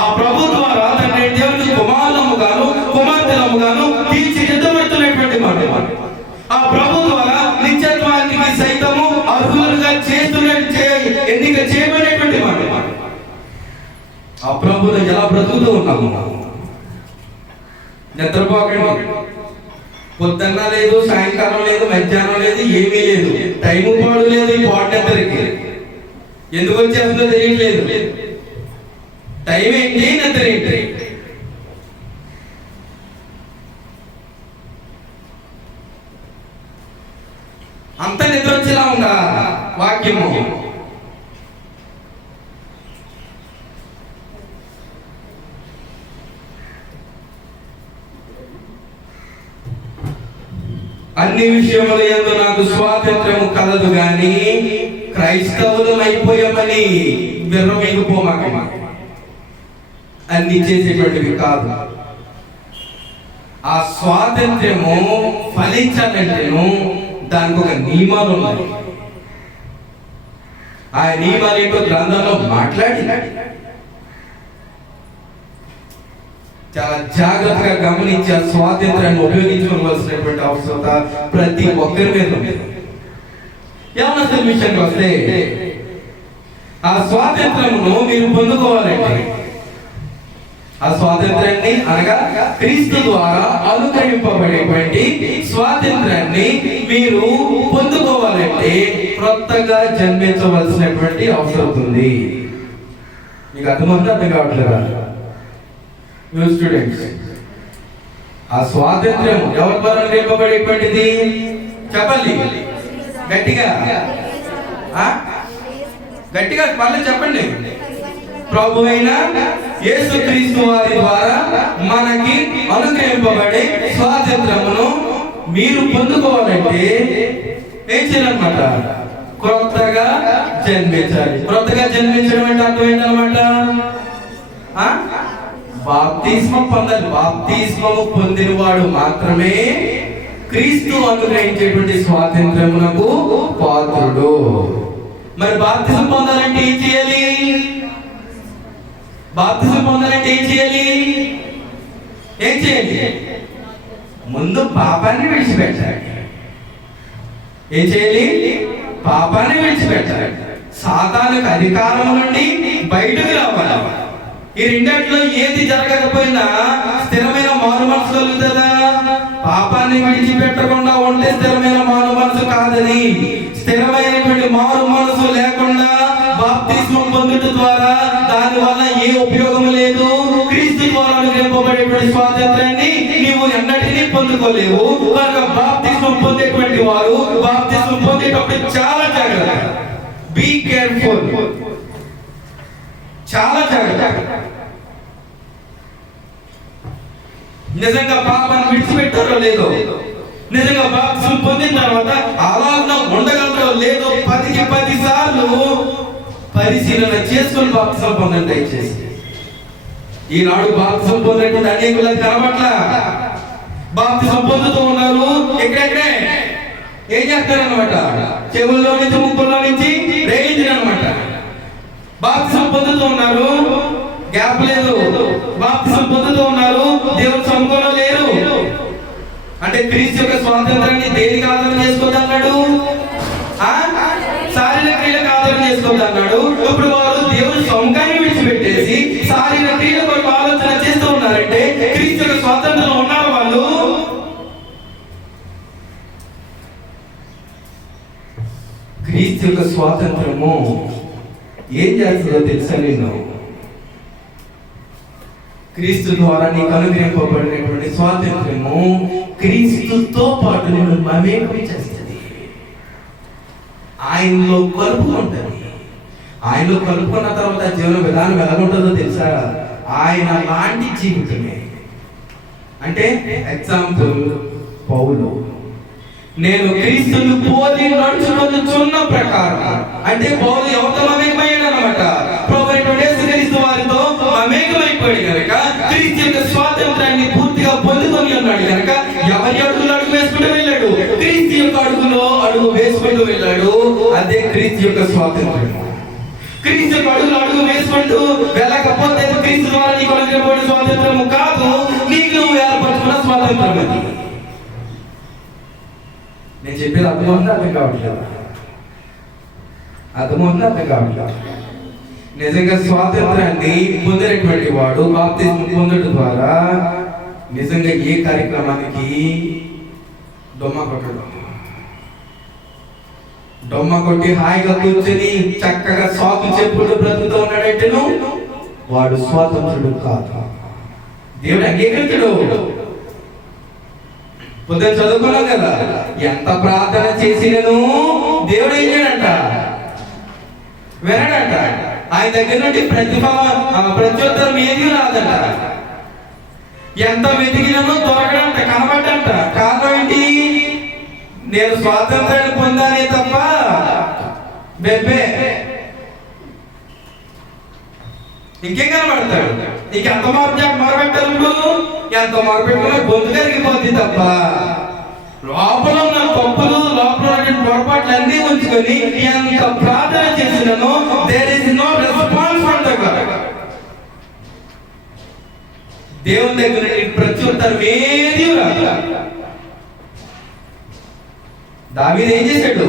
ఆ ప్రభు ద్వారా తండ్రి దేవుని కుమారులము గాను కుమార్తెలము గాను తీర్చిదిద్దబడుతున్నటువంటి మనం. ఆ ప్రభు ద్వారా నిత్యత్వానికి సైతము అర్హులుగా ఎన్నిక చేయబడినటువంటి మనం. ఆ ప్రభువులు ఎలా బ్రతుకుతూ ఉన్నాము? నిద్రపోకండి. పొద్దున్న లేదు, సాయంకాలం లేదు, మధ్యాహ్నం లేదు, ఏమీ లేదు, టైము పాడు లేదు. ఈ పాడినంతరికి ఎందుకు వచ్చేస్తుందో తెలియట్లేదు. టైం ఏంటి, నిద్ర ఏంటి? అంత నిద్ర వచ్చేలా ఉందా వాక్యము? అన్ని విషయముల యందు నాకు స్వాతంత్రము కలదు గాని క్రైస్తవులం అయిపోయామని విర్రవీగిపోమాక. అన్ని చేసేటువంటివి కాదు. ఆ స్వాతంత్ర్యము ఫలించాలంటేను దానికి ఒక నియమాలు ఉన్నాయి. ఆ నియమాలు ఏంటో గ్రంథంలో మాట్లాడి చాలా జాగ్రత్తగా గమనించి ఆ స్వాతంత్రాన్ని ఉపయోగించుకోవాల్సినటువంటి అవసరత ప్రతి ఒక్కరి మీద ఉంది. యవనస్తుల విషయానికి వస్తే ఆ స్వాతంత్రమును మీరు పొందుకోవాలంటే ఆ స్వాతంత్రాన్ని అనగా క్రీస్తు ద్వారా అనుగ్రహింపబడేటువంటి స్వాతంత్రాన్ని మీరు పొందుకోవాలంటే కొత్తగా జన్మించవలసినటువంటి అవసరం ఉంది. మీకు అర్థమవుతుందా? అర్థం కావట్లేదా? స్టూడెంట్స్, ఆ స్వాతంత్ర్యం ఎవరి ద్వారా నింపబడేటువంటిది? చెప్పండి గట్టిగా, గట్టిగా మళ్ళీ చెప్పండి. ప్రభు అయిన యేసుక్రీస్తు వారి ద్వారా మనకి అనుగ్రహింపబడే స్వాతంత్రమును మీరు పొందుకోవాలంటే ఏం చేయాలన్నమాట? కొత్తగా జన్మించాలి. కొత్తగా జన్మించడం అంటే అర్థం ఏంటన్నమాట? బాప్తిస్మం పొందాలి. బాప్తిస్మము పొందిన వాడు మాత్రమే క్రీస్తు అనుగ్రహించేటువంటి స్వాతంత్రమునకు పాత్రుడు. మరి బాప్తిజం పొందాలంటే ఏం చేయాలి? బాప్తిజం పొందాలంటే ఏం చేయాలి? ఏం చేయాలి? ముందు పాపాన్ని విడిచిపెట్టాలి. ఏం చేయాలి? పాపాన్ని విడిచిపెట్టాలి. సాతానుకు అధికారం నుండి బయటకు రావాలి. ఈ రెండిట్లో ఏది జరగకపోయినా స్థిరమైన మారు మనసు కలుగుతుందా? పాపాన్ని విడిచిపెట్టకుండా ఉంటే స్థిరమైన మారు మనసు కాదని. స్థిరమైనటువంటి మారు మనసు లేకుండా బాప్తిస్మం పొందుట ద్వారా దాని వల్ల ఏ ఉపయోగం లేదు. క్రీస్తు ద్వారా నింపబడేటువంటి స్వాతంత్రాన్ని నీవు ఎన్నటినీ పొందుకోలేవు. కనుక బాప్తిస్మం పొందేటువంటి వారు బాప్తిస్మం పొందేటప్పుడు చాలా జాగ్రత్త. బీ కేర్ఫుల్, చాలా జాగ్రత్త. నిజంగా పాపాన్ని విడిచిపెట్టారో లేదో, నిజంగా బాప్తిసం పొందిన తర్వాత అలాగా ఉండగలరో లేదో 10కి 10 సార్లు పరిశీలన చేసుకుని బాప్తిసం పొందండి దయచేసి. ఈనాడు బాప్తిసం పొందినటువంటి అనేకులు కనబట్ల బాప్తిసం పొందుతూ ఉన్నారు. ఎక్కడెక్కడే ఏం చేస్తారనమాట? చెవుల్లో నుంచి ముక్కుల్లో నుంచి రేయించినమాట. బాప్తిసం పొందుతూ ఉన్నారు, గ్యాప్ లేదు. బాప్తిసం పొందుతూ ఉన్నారు, దేవుని సముఖంలో లేరు. అంటే క్రీస్తు యొక్క స్వాతంత్రాన్ని దేనికి ఆధారం చేసుకోవద్దన్నాడు? శారీరక క్రియలకు ఆధారం చేసుకోవద్దన్నాడు. ఇప్పుడు వారు దేవుని సముఖాన్ని విడిచిపెట్టేసి శారీరక క్రియల కొరకు ఆలోచన చేస్తూ ఉన్నారంటే క్రీస్తు యొక్క స్వాతంత్రం ఉన్నారు వాళ్ళు. క్రీస్తు యొక్క స్వాతంత్రము ఏం చేస్తుందో తెలుసా? నేను క్రీస్తు ద్వారా నీకు అనుగ్రహింపబడినటువంటి స్వాతంత్రము క్రీస్తుతో పాటు నేను మమేకం చేస్తుంది. ఆయనలో కలుపుకుంటుంది. ఆయనలో కలుపుకున్న తర్వాత జీవన విధానం ఎలా ఉంటుందో తెలుసా? ఆయన లాంటి జీవితమే. అంటే ఎగ్జాంపుల్ పౌలు, నేను క్రీస్తును పోలి నడుచుకొనుచున్న ప్రకారం. అంటే పౌలు ఎవరితో మమేకమయ్యాడు అనమాట? ప్రభువైన యేసుక్రీస్తు వారితో మమేకమైపోయాడు కనుక క్రీస్తు యొక్క స్వాతంత్రాన్ని పూర్తిగా పొందుకొని ఉన్నాడు కనుక ఎవరి అడుగులు అడుగు వేసుకుంటూ వెళ్ళాడు, క్రీస్తు యొక్క అడుగులో అడుగు వేసుకుంటూ వెళ్ళాడు. అదే క్రీస్తు యొక్క స్వాతంత్రం. క్రీస్తు యొక్క అడుగులు అడుగు వేసుకుంటూ వెళ్ళకపోతే క్రీస్తు ద్వారా నీకు అనుగ్రహించబడిన స్వాతంత్రము కాదు, నీకు నువ్వు ఏర్పరచుకున్న స్వాతంత్రం అది. నేను చెప్పేది అర్థమవుతుందా? అర్థం కావట్లేదు. అర్థమవుతుందా? అర్థం కావట్లేదు. నిజంగా స్వాతంత్రాన్ని పొందినటువంటి వాడు బాప్తిస్మం పొందడం ద్వారా నిజంగా ఏ కార్యక్రమానికి డొమ్మ కొట్టి హాయిగా కూర్చొని చక్కగా సాకు చెప్పులు బ్రతుకుతూ ఉన్నాడంటే వాడు స్వాతంత్రుడు కాదు, దేవుడు అంగీకరించడు. పొద్దున చదువుకున్నాం కదా, ఎంత ప్రార్థన చేసినను దేవుడు ఏం చేయడంట? వినడంట. ఆయన దగ్గర నుండి ప్రత్యుత్తరం ఏది రాదంట. ఎంత వెతికినను దొరకడంట, కనబడ్డంట. కారణం ఏంటి? నేను స్వాతంత్రాన్ని పొందానే తప్ప బెబ్బే ఇంకేం కనబడతాడు? నీకు ఎంత మొరపెట్టారు, ఎంత మొరపెట్టుకున్నా గొంతు కరిగిపోద్ది తప్ప లోపల ఉన్న తప్పులు, లోపల ఉన్న పొరపాట్లు అన్ని ఉంచుకొని ఎంత ప్రార్థన చేసినానో there is no response from the god. దేవుని దగ్గర ప్రత్యుత్తరం ఏది రాదు. దావీదు ఏం చేశాడు?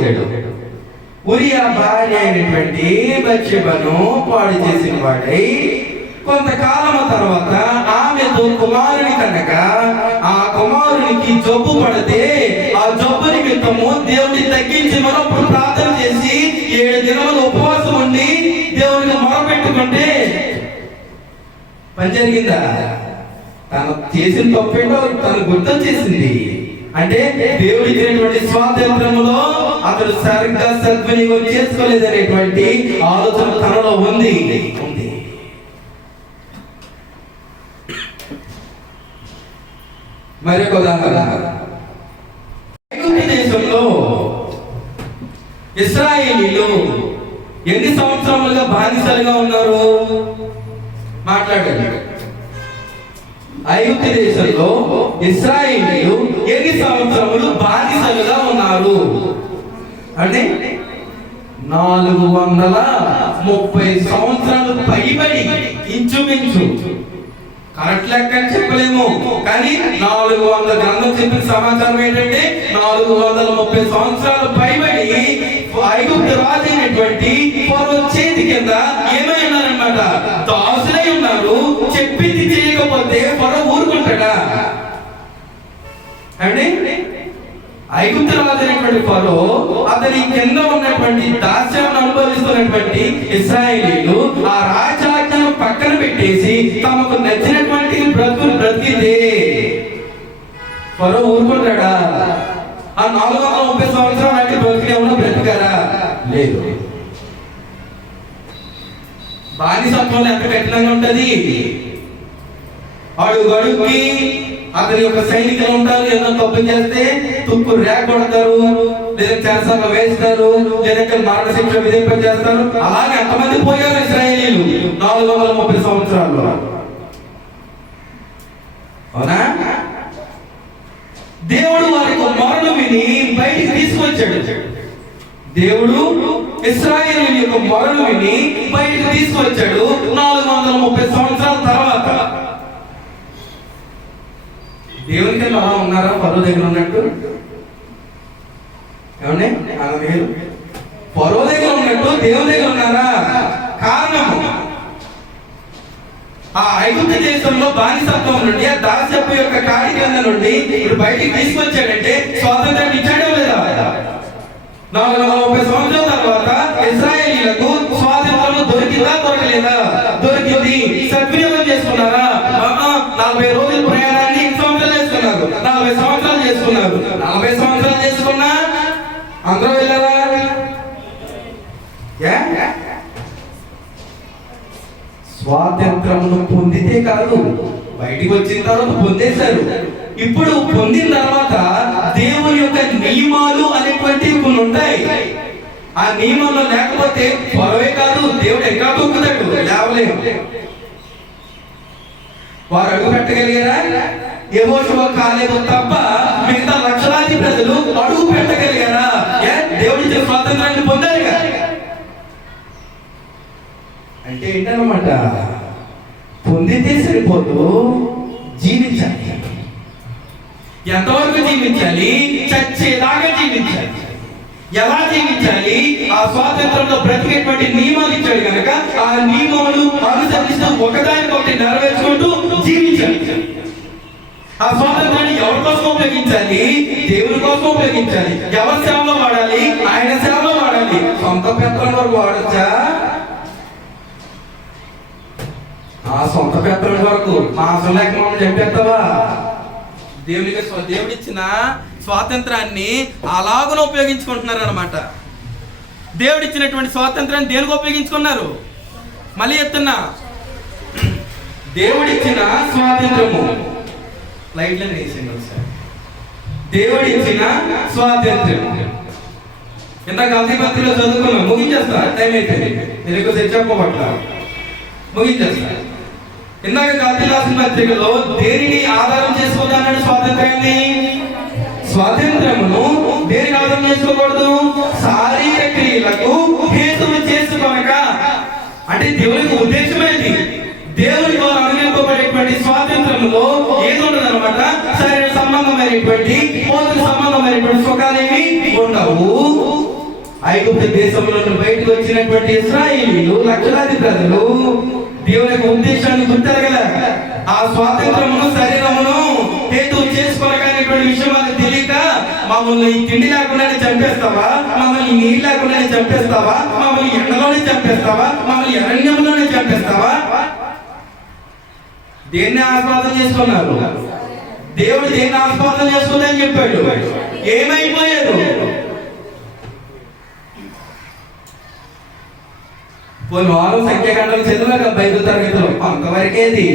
ఉరియా భార్య అయినటువంటి బత్షెబను పాడు చేసిన వాడై కొంతకాలము తర్వాత ఆమెతో కుమారుని కనగా ఆ కుమారునికి జబ్బు పడితే ఆ జబ్బు నిమిత్తము దేవుడిని తగ్గించి మనం ప్రార్థన చేసి 7 దినములు ఉపవాసం ఉండి దేవుడిని మొరపెట్టుకుంటే పని జరిగిందా? తను చేసిన తప్పేంటో తను గుర్తం చేసింది. అంటే దేవుడు ఇచ్చినటువంటి స్వాతంత్రములో అతడు సరిగ్గా సద్వినియోగం చేసుకోలేదనేటువంటి ఆలోచన తనలో ఉంది. మరొక ఉదాహరణ, ఐగుప్తు దేశంలో ఇశ్రాయేలీయులు ఎన్ని సంవత్సరాలుగా బానిసలుగా ఉన్నారు? మాట్లాడండి. ఐగుప్తు దేశంలో ఇశ్రాయేలీయులు ఎన్ని సంవత్సరములు బానిసలుగా ఉన్నారు? అంటే 430 సంవత్సరాలు పైబడి, ఇంచుమించు. కరెక్ట్ లెక్క చెప్పలేము, కానీ 400 గ్రంథం చెప్పిన సమాచారం ఏంటంటే 430 సంవత్సరాలు పైబడి ఐగుప్తు రాజు అయినటువంటి ఫరో చేతి కింద ఏమై ఉన్నారన్నమాట? దాసులై ఉన్నారు. చెప్పింది చేయకపోతే ఫరో ఊరుకుంటాడా అండి? ఐగుప్తు రాజు అయినటువంటి ఫరో అతని కింద ఉన్నటువంటి దాస్యాన్ని అనుభవిస్తున్నటువంటి ఇశ్రాయేలీయులు ఆ రాజాజ్ఞను పక్కన పెట్టేసి తమకు నచ్చినటువంటి బ్రతికితే ఫరో ఊరుకుంటాడా? ఆ 430 సంవత్సరాలు అంటే బ్రతికేమన్నా బ్రతికారా? లేదు. బానిసత్వం ఎంత కఠినంగా ఉంటది. అడుగడుగుకి అతని యొక్క సైనికులు ఉంటారు. ఏదైనా తప్పు చేస్తే తుక్కు రేగొడతారు, లేదా చెరసాలలో వేస్తారు, లేదా మరణ శిక్ష విధింపజేస్తారు. అలాగే ఎంతమంది పోయారు ఇశ్రాయేలీయులు 430 సంవత్సరాల్లో? అవునా? దేవుడు వారి మొరను విని బయటికి తీసుకొచ్చాడు. దేవుడు ఇశ్రాయేలీయుల యొక్క మొరను విని బయటికి తీసుకొచ్చాడు 430 సంవత్సరాల తర్వాత. దేవునికి అలా ఉన్నారా ఫరో దగ్గర ఉన్నట్టు? ఏమండి? ఫరో దగ్గర ఉన్నట్టు దేవుని దగ్గర ఉన్నారా? కారణం ఆ ఐగుప్తు దేశంలో బానిసత్వం నుండి, ఆ దాస్యపు యొక్క కార్యక్రమం నుండి ఇప్పుడు బయటికి తీసుకొచ్చాడంటే స్వాతంత్రాన్ని ఇచ్చాడో లేదా? 430 సంవత్సరాల తర్వాత ఇశ్రాయేలీయులకు స్వాతంత్రం దొరికిందా? దొరకలేదా? దొరికింది. సద్వినియోగం చేసుకున్నారా? 40 రోజుల ప్రయాణాన్ని 40 సంవత్సరాలు చేసుకున్నారు. 40 సంవత్సరాలు చేసుకున్నా అందరూ వెళ్ళారా? స్వాతంత్రమును పొందితే కాదు, బయటికి వచ్చిన తర్వాత పొందేశారు. ఇప్పుడు పొందిన తర్వాత దేవుని యొక్క నియమాలు అనేటువంటివి కొన్ని ఉంటాయి. ఆ నియమంలో లేకపోతే పొరవే కాదు, దేవుడు ఎక్కడ తొక్కుతాడు, లేవలేము. వారు అడుగు పెట్టగలిగారా? యెహోషువ కాలేబు తప్ప మిగతా లక్షలాది ప్రజలు అడుగు పెట్టగలిగారా? దేవుడి ఇచ్చిన స్వాతంత్రాన్ని పొందారుగా. అంటే ఏంటన్నమాట, పొందితే సరిపోదు, జీవించాలి. ఎంతవరకు జీవించాలి? చచ్చేలాగా జీవించాలి. ఎలా జీవించాలి? ఆ స్వాతంత్రంలో బ్రతికేటువంటి నియమాలు ఇచ్చాడు కనుక ఆ నియమాలు అనుసరిస్తూ ఒకదానికొకటి నెరవేర్చుకుంటూ జీవించాలి. ఆ స్వాతంత్రాన్ని ఎవరి కోసం ఉపయోగించాలి? దేవుని కోసం ఉపయోగించాలి. ఎవరి సేవలో వాడాలి? ఆయన సేవలో వాడాలి. సొంత పెత్తనం వరకు వాడచ్చా? ఆ సొంత పెత్తనం వరకు మాసం లేక మనం చెప్పేస్తావా? దేవుడిచ్చిన స్వాతంత్రాన్ని అలాగున ఉపయోగించుకుంటున్నారు అనమాట. దేవుడిచ్చినటువంటి స్వాతంత్రాన్ని దేనికి ఉపయోగించుకున్నారు? మళ్ళీ చెప్తున్నా, దేవుడిచ్చిన స్వాతంత్రము, లైట్లను వేసింది ఒకసారి. దేవుడిచ్చిన స్వాతంత్రం ఇందాక అధిపతిలో చదువుకున్నాం, ముగించేస్తా, టైం అయితే నేను ఎక్కువ చెప్పబట్ల ముగించేస్తా. ఇందాక గాంధీ రాసిన పత్రికలో దేనిని ఆధారం చేసుకోదన్నాడు? స్వాతంత్రాన్ని. స్వాతంత్రమును దేనికి ఆధారం చేసుకోకూడదు? శారీరక క్రియలకు హేతువు చేసుకొనక. అంటే దేవునికి ఉద్దేశమేంటి? దేవుని ద్వారా అనుగ్రహింపబడేటువంటి స్వాతంత్రములో ఏది ఉండదు అనమాట. శరీర సంబంధమైనటువంటి భౌతిక సంబంధమైనటువంటి సుఖాలేమి ఉండవు. ఐగుప్తు దేశంలో బయటకు వచ్చినటువంటి ఇశ్రాయేలీయులు లక్షలాది ప్రజలు దేవుని యొక్క ఉద్దేశాన్ని గుర్తెరగల. ఆ స్వాతంత్రమును శరీరమును హేతువు చేసుకోనకనేటువంటి విషయం వాళ్ళకి తెలియక, మమ్మల్ని తిండి లేకుండానే చంపేస్తావా, మమ్మల్ని నీళ్ళు లేకుండానే చంపేస్తావా, మమ్మల్ని ఎండలోనే చంపేస్తావా, మమ్మల్ని అరణ్యంలోనే చంపేస్తావా? దేన్ని ఆస్వాదం చేసుకున్నారు? దేవుడు దేన్ని ఆస్వాదం చేసుకుందని చెప్పాడు. ఏమైపోయారు? కొన్ని వారం సంఖ్యాకాండం చదివాక బైబిల్ తరగతిలో కొంతవరకేది,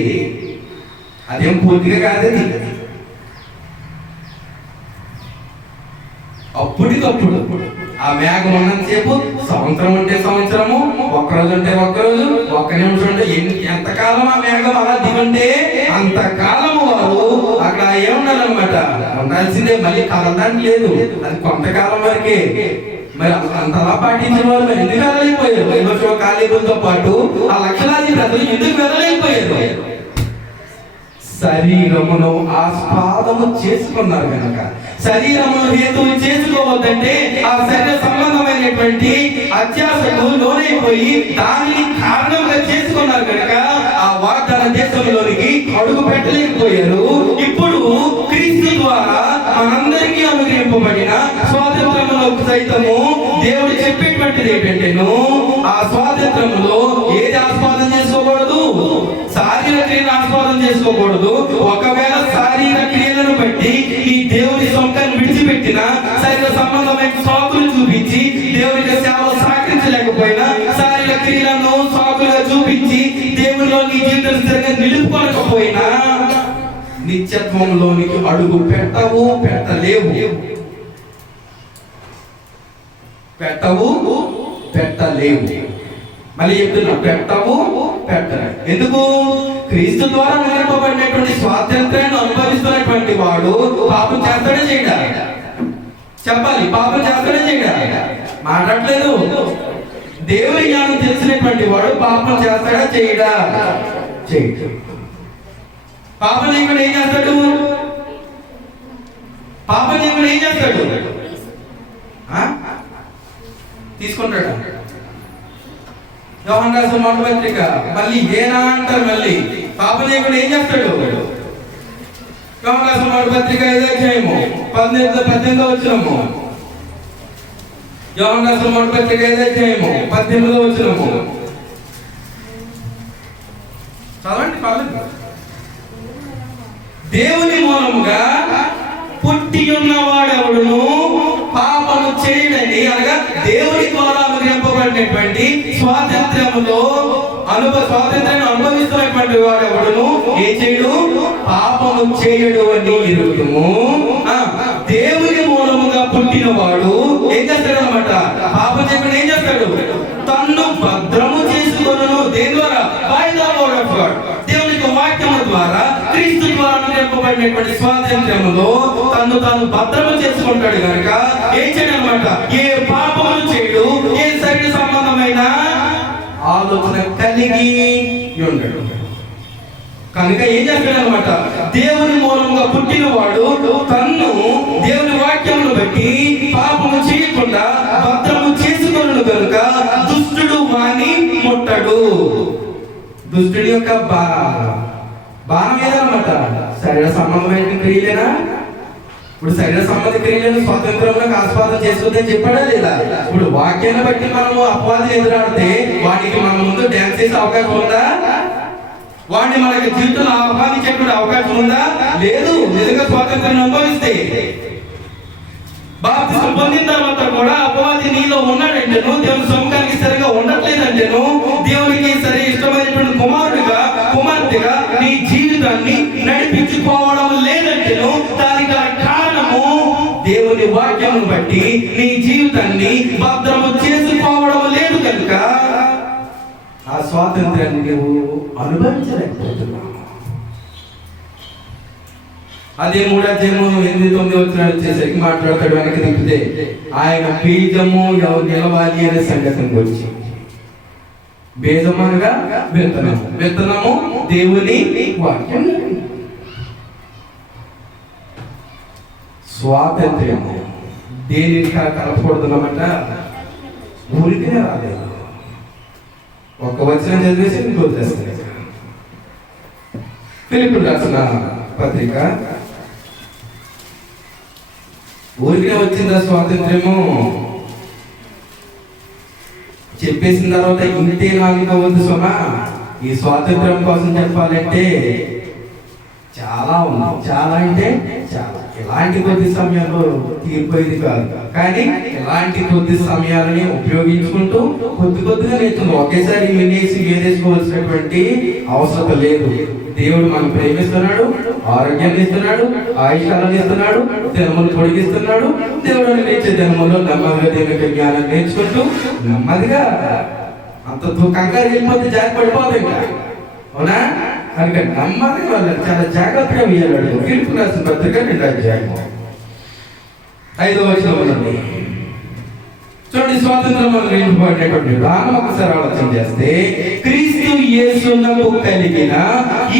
అదేం పూర్తిగా కాదది. అప్పటికప్పుడు ఆ మేఘం ఉన్నంతసేపు సంవత్సరం అంటే సంవత్సరము, ఒక్కరోజు అంటే ఒక్కరోజు, ఒక్క నిమిషం అంటే ఎంతకాలం ఆ మేఘం అలా దిగుంటే అంతకాలము వారు అక్కడ ఏముండాలన్నమాట, ఉండాల్సిందే. మళ్ళీ కలదానికి లేదు, అది కొంతకాలం వరకే. మరి అంతలా పాటించిన వాళ్ళు ఎందుకు వెళ్ళలేకపోయారు? యెహోషువ కాలేబుతో పాటు ఆ లక్షలాది ప్రజలు ఎందుకు వెళ్ళలేకపోయారు? శరీరమును ఆస్పాదము చేసుకున్నారు కనుక. శరీరమును హేతువు చేసుకోవద్దంటే ఆ శరీర సంబంధమైనటువంటి అత్యాశకు లోనైపోయి దానిని కారణంగా చేసుకున్నారు కనుక ఆ వాగ్దాన దేశంలోనికి అడుగు పెట్టలేకపోయారు. ఇప్పుడు క్రీస్తు ద్వారా మనందరికీ అనుగ్రహింపబడిన స్వాతంత్రములో సైతము దేవుడు చెప్పేటువంటిది ఏంటంటేను, ఆ స్వాతంత్రములో ఏది ఆస్వాదం చేసుకోకూడదు? శారీరక క్రియను ఆస్వాదం చేసుకోకూడదు. ఒకవేళ శారీరక క్రియలను బట్టి ఈ దేవుని సొంతాన్ని విడిచిపెట్టిన, శరీర సంబంధమైన సాకులు చూపించి దేవునికి సేవలు సహకరించలేకపోయినా, శారీరక క్రియలను సాకులుగా చూపించి దేవునిలో నీ జీవితం స్థిరంగా నిలుపుకోలేకపోయినా నిత్యత్వంలోనికి అడుగు పెట్టవు, పెట్టలేవు. పెట్టవు, పెట్టలేవు. మళ్ళీ చెప్తున్నా, పెట్టవు, పెట్టలేవు. ఎందుకు? క్రీస్తు ద్వారా నిలబడినటువంటి స్వాతంత్రాన్ని అనుభవిస్తున్నటువంటి వాడు పాపం చేస్తాడే చేయడా? చెప్పాలి, పాపం చేస్తాడే చేయడా? మాట్లాడలేదు. దేవుని జ్ఞానం తెలిసినటువంటి వాడు పాపం చేస్తాడా చేయడా? చేయడు. పాపం చేయకుండా ఏం చేస్తాడు? పాపం చేయకుండా ఏం చేస్తాడు? తీసుకుంటాడు. యోహాను రాసిన మొదటి పత్రిక మళ్ళీ ఏనా అంటారు. మళ్ళీ పాపం చేయకుండా ఏం చేస్తాడు? యోహాను రాసిన మొదటి పత్రిక 5వ అధ్యాయము 18వ వచనము. యోహాను రాసిన మొదటి పత్రిక 5వ అధ్యాయము 18వ వచనము చదవండి. పర్లేదు. దేవుని మూలముగా పుట్టి ఉన్నవాడెవడును పాపము చేయడని, అనగా దేవుని ద్వారా అనుగ్రహింపబడిన అనుగ్రహింపబడినటువంటి స్వాతంత్ర్యాన్ని అనుభవిస్తున్నటువంటి వాడు ఎవడును ఏం చేయడు, పాపము చేయడు అని ఎరుగుదుము. దేవుని మూలముగా పుట్టిన వాడు ఏం చేస్తాడు అనమాట, పాపం చేయకుండా ఏం చేస్తాడు, తన్ను భద్రము చేసుకొనును. దేని ద్వారా? By the word of God, దేవుని యొక్క వాక్యము ద్వారా, క్రీస్తు ద్వారా అనుగ్రహింపబడినటువంటి స్వాతంత్ర్యములో తను తాను భద్రము చేసుకుంటాడు కనుక ఏం చేయడు అనమాట, ఏ పాపములు చేయడు, ఏ శరీర సంబంధమైన ఆలోచన కలిగి ఉండడు. కనుక ఏం చేస్తాడు అనమాట, దేవుని మూలంగా పుట్టిన వాడు తన్ను దేవుని వాక్యమును బట్టి పాపము చేయకుండా భద్రము చేసుకొనును కనుక దుష్టుడు వాని ముట్టడు. దుష్టుడి యొక్క బాణం ఏదనమాట, శరీర సంబంధమైన క్రియలేనా? ఇప్పుడు శరీర సంబంధ క్రియలను స్వాతంత్రంలో ఆస్వాదం చేసుకుందని చెప్పాడా లేదా? ఇప్పుడు వాక్యాన్ని బట్టి మనము అపవాదిని ఎదురాడితే వాడికి మన ముందు డ్యాన్స్ చేసే అవకాశం ఉందా? వాడిని మనకి జీవితంలో ఆహ్వానించేటువంటి అవకాశం ఉందా? లేదు. నిజంగా స్వాతంత్రాన్ని అనుభవిస్తే, బాప్తిసం పొందిన తర్వాత కూడా అపవాది నీలో ఉన్నాడంటేను, దేవుని సముఖానికి సరిగా ఉండట్లేదంటేను, దేవునికి సరి ఇష్టమైనటువంటి కుమార్తెగా నీ జీవితాన్ని నడిపించుకోవడం లేదంటేను, దానికి కారణము దేవుని వాక్యమును బట్టి నీ జీవితాన్ని భద్రము చేసుకోవడం లేదు కనుక ఆ స్వాతంత్రాన్ని నువ్వు అనుభవించలేకపోతున్నావు. అదే 3వ అధ్యాయము 8-9 వచనాలు వచ్చేసరికి మాట్లాడతాడు. వెనక్కి తిప్పితే ఆయన బీజము ఎవరు నిలవాలి అనే సంగతి గురించి. బీజం అనగా విత్తనము దేవుని వాక్యం. స్వాతంత్ర్యము దేనికి కలపకూడదున్నమాట, ఊరికే రాలేదు. ఒక్క వచనం చదివేసి మీకు వదిలేస్తాను. ఫిలిప్పీయులకు రాసిన పత్రిక. ఊరికే వచ్చిందా స్వాతంత్ర్యము? చెప్పేసిన తర్వాత ఇంతే నాలుగవద్దు సుమా. ఈ స్వాతంత్ర్యం కోసం చెప్పాలంటే చాలా ఉంది. చాలా అంటే చాలా. ఇలాంటి కొద్ది సమయంలో తీరిపోయేది కాదు, కానీ ఇలాంటి కొద్ది సమయాలని ఉపయోగించుకుంటూ కొద్దిగా నేర్చుకుంటాం. ఒకేసారి వేసుకోవాల్సినటువంటి అవసరం లేదు. దేవుడు మనం ప్రేమిస్తున్నాడు, ఆరోగ్యాన్ని ఇస్తున్నాడు, ఆయుష్కాలను ఇస్తున్నాడు, దినములు పొడిగిస్తున్నాడు. దేవుడు నేర్చే దినములో నెమ్మదిగా దేవుని జ్ఞానం నేర్చుకుంటూ నెమ్మదిగా అంత కంగారు వెళ్ళిపోతే జాగ్రత్త పడిపోతాయి ఇంకా, అవునా? కనుక నెమ్మదిగా వాళ్ళని చాలా జాగ్రత్తగా వేయాలి. ఫిలిప్పీయులకు రాసిన పత్రిక 2వ అధ్యాయం 5వ వచనం చూడండి. స్వాతంత్రం అనుగ్రహింపబడినటువంటి విధానం ఒకసారి ఆలోచన చేస్తే, క్రీస్తు యేసునకు కలిగిన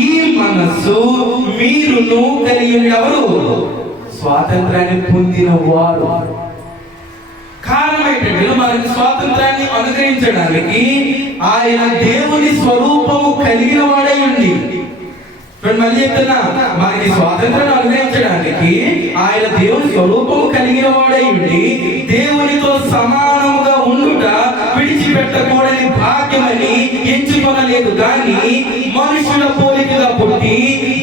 ఈ మనస్సు మీరును కలిగి ఎవరు? స్వాతంత్రాన్ని పొందిన వారు. కారణం ఏంటంటే మనకి స్వాతంత్రాన్ని అనుగ్రహించడానికి ఆయన దేవుని స్వరూపము కలిగిన వాడై ఉండి, మళ్ళీ చెప్తున్నా, మనకి స్వాతంత్రాన్ని అనుగ్రహించడానికి ఆయన దేవుని స్వరూపము కలిగిన వాడై ఉండి దేవునితో సమానముగా ఉండుట విడిచిపెట్టకూడని భాగ్యమని ఎంచుకొనలేదు కానీ మనుషుల పోలికగా పుట్టి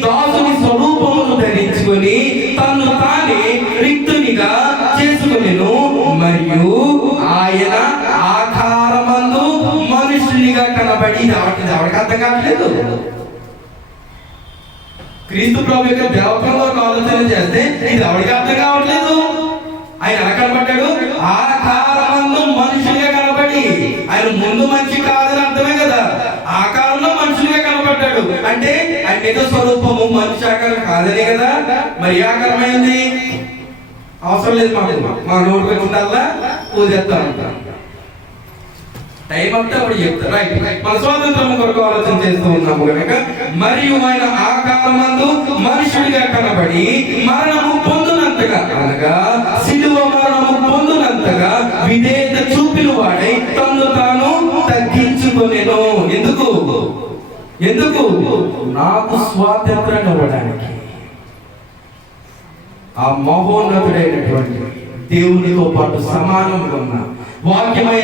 దాసుని స్వరూపమును ధరించుకొని తను తానే రిక్తునిగా చేసుకొనెను. మరియు ఆయన ఆకారమందు మనుషునిగా కనబడి. ఎవరికి అర్థం కావట్లేదు? క్రీస్తు ప్రభు యొక్క దేవత్వంలో ఆలోచన చేస్తే ఇది ఎవరికి అర్థం కావట్లేదు. ఆయన ఎలా కనబడ్డాడు? ఆకారమందు మనుషునిగా కనబడి. ఆయన ముందు మనిషి కాదని అర్థమే కదా. ఆకారంలో మనుషునిగా కనబడ్డాడు అంటే ఆయన నిజ స్వరూపము మనిషి ఆకారం కాదనే కదా. మరి ఆకారమైంది అవసరం లేదు మాకు. మా నోటికి వచ్చిందల్లా పూజేస్తా ఉంటాం. టైం అంతా అప్పుడు చెప్తారు. రైట్, మన స్వాతంత్రం కొరకు ఆలోచన చేస్తూ ఉన్నాము కనుక, మరియు ఆయన ఆకారమందు మనుషుడిగా కనబడి మరణము పొందునంతగా, అనగా సిలువ మరణము పొందునంతగా విధేయత చూపిన వాడై తను తాను తగ్గించుకొనెను. ఎందుకు? నాకు స్వాతంత్రాన్ని ఇవ్వడానికి. ఆ మహోన్నతుడైనటువంటి దేవునితో పాటు సమానంగా ఉన్న వాక్యమై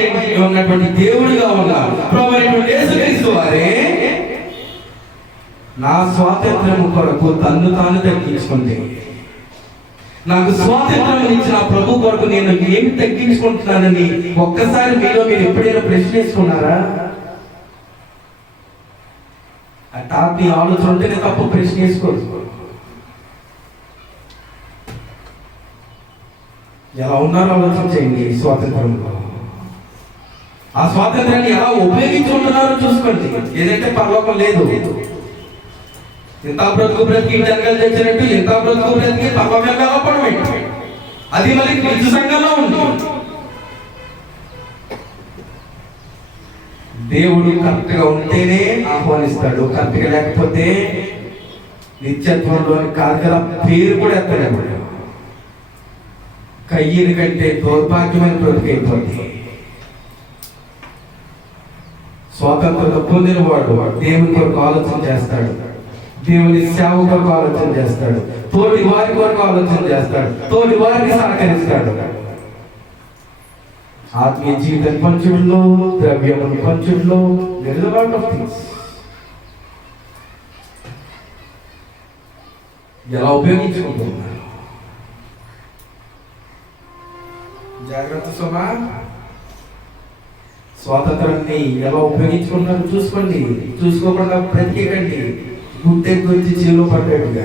ఉన్నటువంటి దేవుడిగా ఉన్న ప్రభువైనటువంటి యేసుక్రీస్తు వారే నా స్వాతంత్ర్యం కొరకు తన్ను తాను తగ్గించుకుంటే నాకు స్వాతంత్రం ఇచ్చిన ప్రభు కొరకు నేను ఏమి తగ్గించుకుంటున్నానని ఒక్కసారి మీలో మీరు ఎప్పుడైనా ప్రశ్న వేసుకున్నారా? అటాపి ఆలోచన ఉంటేనే తప్పు, ప్రశ్న వేసుకోరు. ఎలా ఉన్నారో ఆలోచన చేయండి. స్వాతంత్రంలో ఆ స్వాతంత్రాన్ని ఎలా ఉపయోగించుకుంటున్నారో చూసుకోండి. ఏదంటే పరలోకం లేదు. ఎంత బ్రతుకు బ్రతికి జనగలు తెచ్చినట్టు ఎంత బ్రతుకు బ్రతికి పరలోకంగా అవ్వడం ఏంటి? అది మళ్ళీ క్రీస్తు సంఘంలో ఉంది. దేవుడు కరెక్ట్ గా ఉంటేనే ఆహ్వానిస్తాడు, కరెక్ట్ గా లేకపోతే నిత్యత్వంలోని కార్యాల పేరు కూడా ఎత్తలేడు. కయ్యని కంటే దౌర్భాగ్యమైన బ్రతికైపోతుంది. స్వాతంత్రత పొందినవాడు దేవుని కొరకు ఆలోచన చేస్తాడు, దేవుని సేవ కొరకు ఆలోచన చేస్తాడు, తోటి వారి కొరకు ఆలోచన చేస్తాడు, తోటి వారిని సహకరిస్తాడు. ఆత్మీయ జీవితం పంచుల్లో, ద్రవ్యముల పంచుల్లో ఎలా ఉపయోగించుకుంటున్నారు? జాగ్రత్త సుమా. స్వాతంత్రాన్ని ఎలా ఉపయోగించుకుంటున్నారు చూసుకోండి. చూసుకోకుండా ప్రత్యేకండి. గుడ్డే గురించి చెవిలో పడ్డాడుగా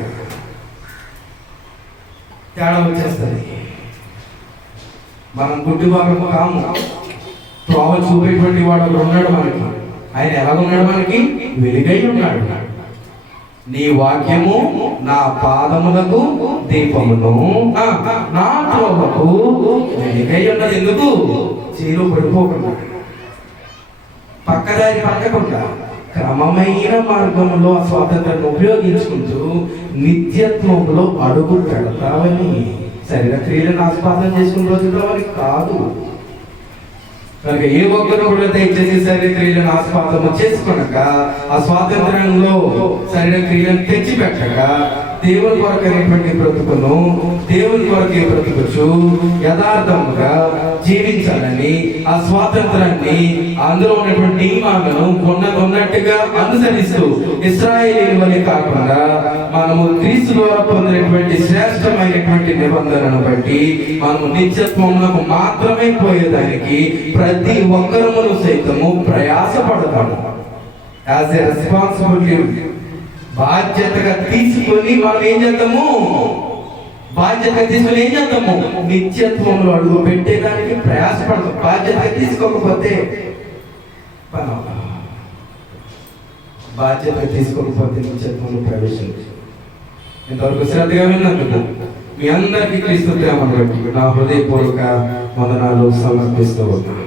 తేడా వచ్చేస్తుంది. మనం గుడ్డి భాగము కాము. త్రోవ చూపేటువంటి వాడు ఒకడు ఉన్నాడు మనకి. ఆయన ఎలా ఉన్నాడు? మనకి వెలుగై ఉన్నాడు. నీ వాక్యము నా పాదములకు దీపమును, నా త్రోవకు వెలుగై ఉన్నది. ఎందుకు? చెవిలో పడిపోకుండా, పక్కదారి పట్టకుండా క్రమమైన మార్గంలో ఆ స్వాతంత్రాన్ని ఉపయోగించుకుంటూ నిత్యత్వంలో అడుగు పెడతావని. శరీర క్రియలను ఆస్పాదన చేసుకున్న రోజుల్లో వారికి కాదు. కనుక ఏ ఒక్కరు కూడా దయచేసి శరీర క్రియలను ఆస్పాదన చేసుకునక, ఆ స్వాతంత్రంలో శరీర క్రియలను తెచ్చిపెట్టక, దేవుని కొరకైనటువంటి బ్రతుకును దేవుని కొరకే బ్రతుకుచు యథార్థముగా జీవించాలని, ఆ స్వాతంత్రాన్ని అందులో ఉన్నటువంటి నియమాలను ఉన్నట్టుగా అనుసరిస్తూ ఇశ్రాయేలీయుల వలె కాకుండా మనము క్రీస్తు ద్వారా పొందినటువంటి శ్రేష్టమైనటువంటి నిబంధనను బట్టి మనము నిత్యత్వమునకు మాత్రమే పోయేదానికి ప్రతి ఒక్కరమును సైతము ప్రయాసపడతాము. యాజ్ ఎ రెస్పాన్సిబిలిటీ, బాధ్యతగా తీసుకొని మనం ఏం చేద్దాము? బాధ్యతగా తీసుకొని ఏం చేద్దాము? నిత్యత్వంలో అడుగు పెట్టేదానికి ప్రయాసపడతాం. బాధ్యతగా తీసుకోకపోతే బాధ్యతగా తీసుకోకపోతే నిత్యత్వంలో ప్రవేశించు. ఇంతవరకు శ్రద్ధగా విన్నందుకు మీ అందరికీ క్రీస్తు ప్రేమను బట్టి నా హృదయపూర్వక వందనాలు సమర్పిస్తూ ఉన్నాను.